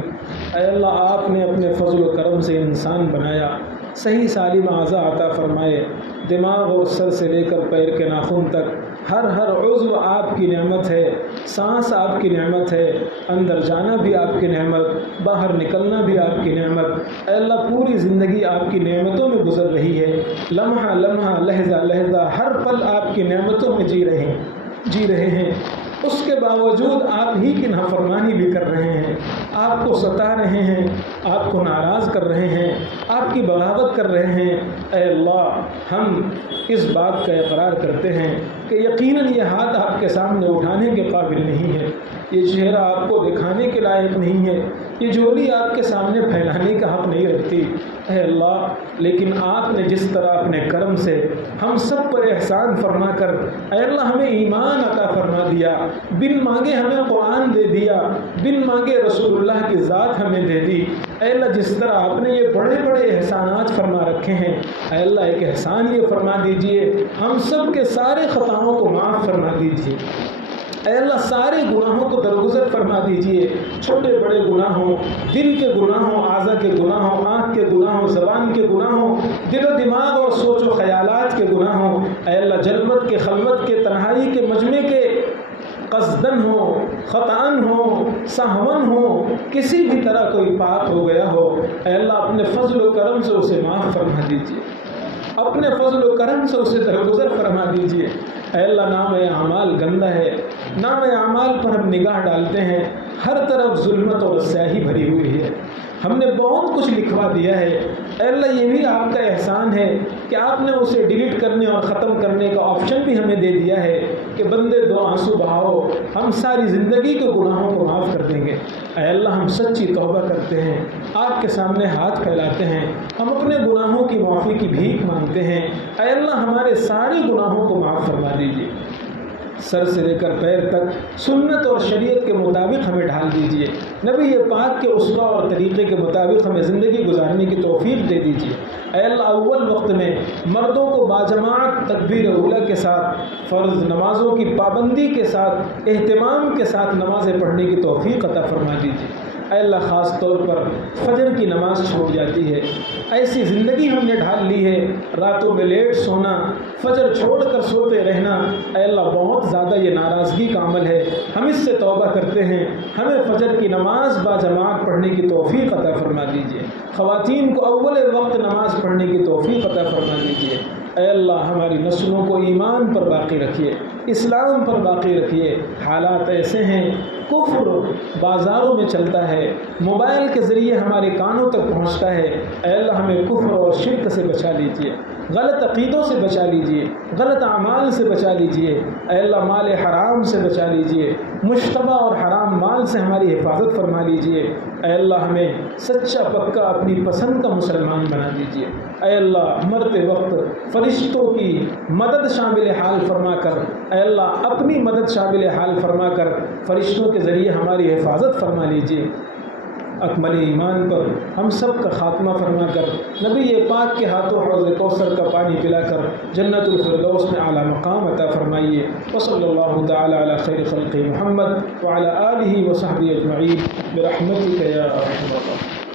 اے اللہ آپ نے اپنے فضل و کرم سے انسان بنایا، صحیح سالم اعضاء عطا فرمائے، دماغ اور سر سے لے کر پیر کے ناخن تک ہر عضو آپ کی نعمت ہے، سانس آپ کی نعمت ہے، اندر جانا بھی آپ کی نعمت، باہر نکلنا بھی آپ کی نعمت۔ اے اللہ پوری زندگی آپ کی نعمتوں میں گزر رہی ہے، لمحہ لمحہ لہجہ لہجہ ہر پل آپ کی نعمتوں میں جی رہے ہیں، اس کے باوجود آپ ہی کی نافرمانی بھی کر رہے ہیں، آپ کو ستا رہے ہیں، آپ کو ناراض کر رہے ہیں، آپ کی بغاوت کر رہے ہیں۔ اے اللہ ہم اس بات کا اقرار کرتے ہیں کہ یقیناً یہ ہاتھ آپ کے سامنے اٹھانے کے قابل نہیں ہے، یہ چہرہ آپ کو دکھانے کے لائق نہیں ہے، یہ جھولی آپ کے سامنے پھیلانے کا حق نہیں رکھتی۔ اے اللہ لیکن آپ نے جس طرح اپنے کرم سے ہم سب پر احسان فرما کر اے اللہ ہمیں ایمان عطا فرما دیا، بن مانگے ہمیں قرآن دے دیا، بن مانگے رسول اللہ کی ذات ہمیں دے دی۔ اے اللہ جس طرح آپ نے یہ بڑے بڑے احسانات فرما رکھے ہیں، اے اللہ ایک احسان یہ فرما دیجئے ہم سب کے سارے خطاؤں کو معاف فرما دیجئے۔ اے اللہ سارے گناہوں کو درگزر فرما دیجئے، چھوٹے بڑے گناہوں، دل کے گناہوں، اعضاء کے گناہوں، آنکھ کے گناہوں، زبان کے گناہوں، دل و دماغ اور سوچ و خیالات کے گناہوں۔ اے اللہ جلوت کے، خلوت کے، تنہائی کے، مجمع کے، قصدن ہو، خطأن ہو، سہون ہو، کسی بھی طرح کوئی پاک ہو گیا ہو، اے اللہ اپنے فضل و کرم سے اسے معاف فرما دیجئے، اپنے فضل و کرم سے اسے درگزر فرما دیجئے۔ اے اللہ نام اعمال گندہ ہے، نام اعمال پر ہم نگاہ ڈالتے ہیں، ہر طرف ظلمت اور سیاہی بھری ہوئی ہے، ہم نے بہت کچھ لکھوا دیا ہے۔ اے اللہ یہ بھی آپ کا احسان ہے کہ آپ نے اسے ڈیلیٹ کرنے اور ختم کرنے کا آپشن بھی ہمیں دے دیا ہے کہ بندے دو آنسو بہاؤ، ہم ساری زندگی کے گناہوں کو معاف کر دیں گے۔ اے اللہ ہم سچی توبہ کرتے ہیں، آپ کے سامنے ہاتھ پھیلاتے ہیں، ہم اپنے گناہوں کی معافی کی بھیک مانگتے ہیں۔ اے اللہ ہمارے سارے گناہوں کو معاف فرما دیجیے، سر سے لے کر پیر تک سنت اور شریعت کے مطابق ہمیں ڈھال دیجیے، نبی پاک کے اسوہ اور طریقے کے مطابق ہمیں زندگی گزارنے کی توفیق دے دیجیے۔ اے اللہ اول وقت میں مردوں کو باجماعت تکبیر اولیٰ کے ساتھ فرض نمازوں کی پابندی کے ساتھ اہتمام کے ساتھ نمازیں پڑھنے کی توفیق عطا فرما دیجیے۔ اے اللہ خاص طور پر فجر کی نماز چھوٹ جاتی ہے، ایسی زندگی ہم نے ڈھال لی ہے، راتوں میں لیٹ سونا، فجر چھوڑ کر سوتے رہنا، اے اللہ بہت زیادہ یہ ناراضگی کا عمل ہے، ہم اس سے توبہ کرتے ہیں، ہمیں فجر کی نماز باجماعت پڑھنے کی توفیق عطا فرما دیجیے، خواتین کو اول وقت نماز پڑھنے کی توفیق عطا فرما دیجیے۔ اے اللہ ہماری نسلوں کو ایمان پر باقی رکھیے، اسلام پر باقی رکھیے۔ حالات ایسے ہیں، کفر بازاروں میں چلتا ہے، موبائل کے ذریعے ہمارے کانوں تک پہنچتا ہے، اے اللہ ہمیں کفر اور شرک سے بچا لیجیے، غلط عقیدوں سے بچا لیجیے، غلط اعمال سے بچا لیجیے، اے اللہ مال حرام سے بچا لیجیے، مشتبہ اور حرام مال سے ہماری حفاظت فرما لیجیے۔ اے اللہ ہمیں سچا پکا اپنی پسند کا مسلمان بنا دیجیے۔ اے اللہ مرتے وقت فرشتوں کی مدد شامل حال فرما کر، اے اللہ اپنی مدد شامل حال فرما کر فرشتوں کے ذریعے ہماری حفاظت فرما لیجیے۔ اکمل ایمان پر ہم سب کا خاتمہ فرما کر نبی پاک کے ہاتھوں حوض کوثر کا پانی پلا کر جنت الفردوس میں اعلیٰ مقام عطا فرمائیے۔ وصلی اللہ تعالی علی خیر خلق محمد وعلی آلہ وصحبہ اجمعین برحمتک یا ارحم الراحمین۔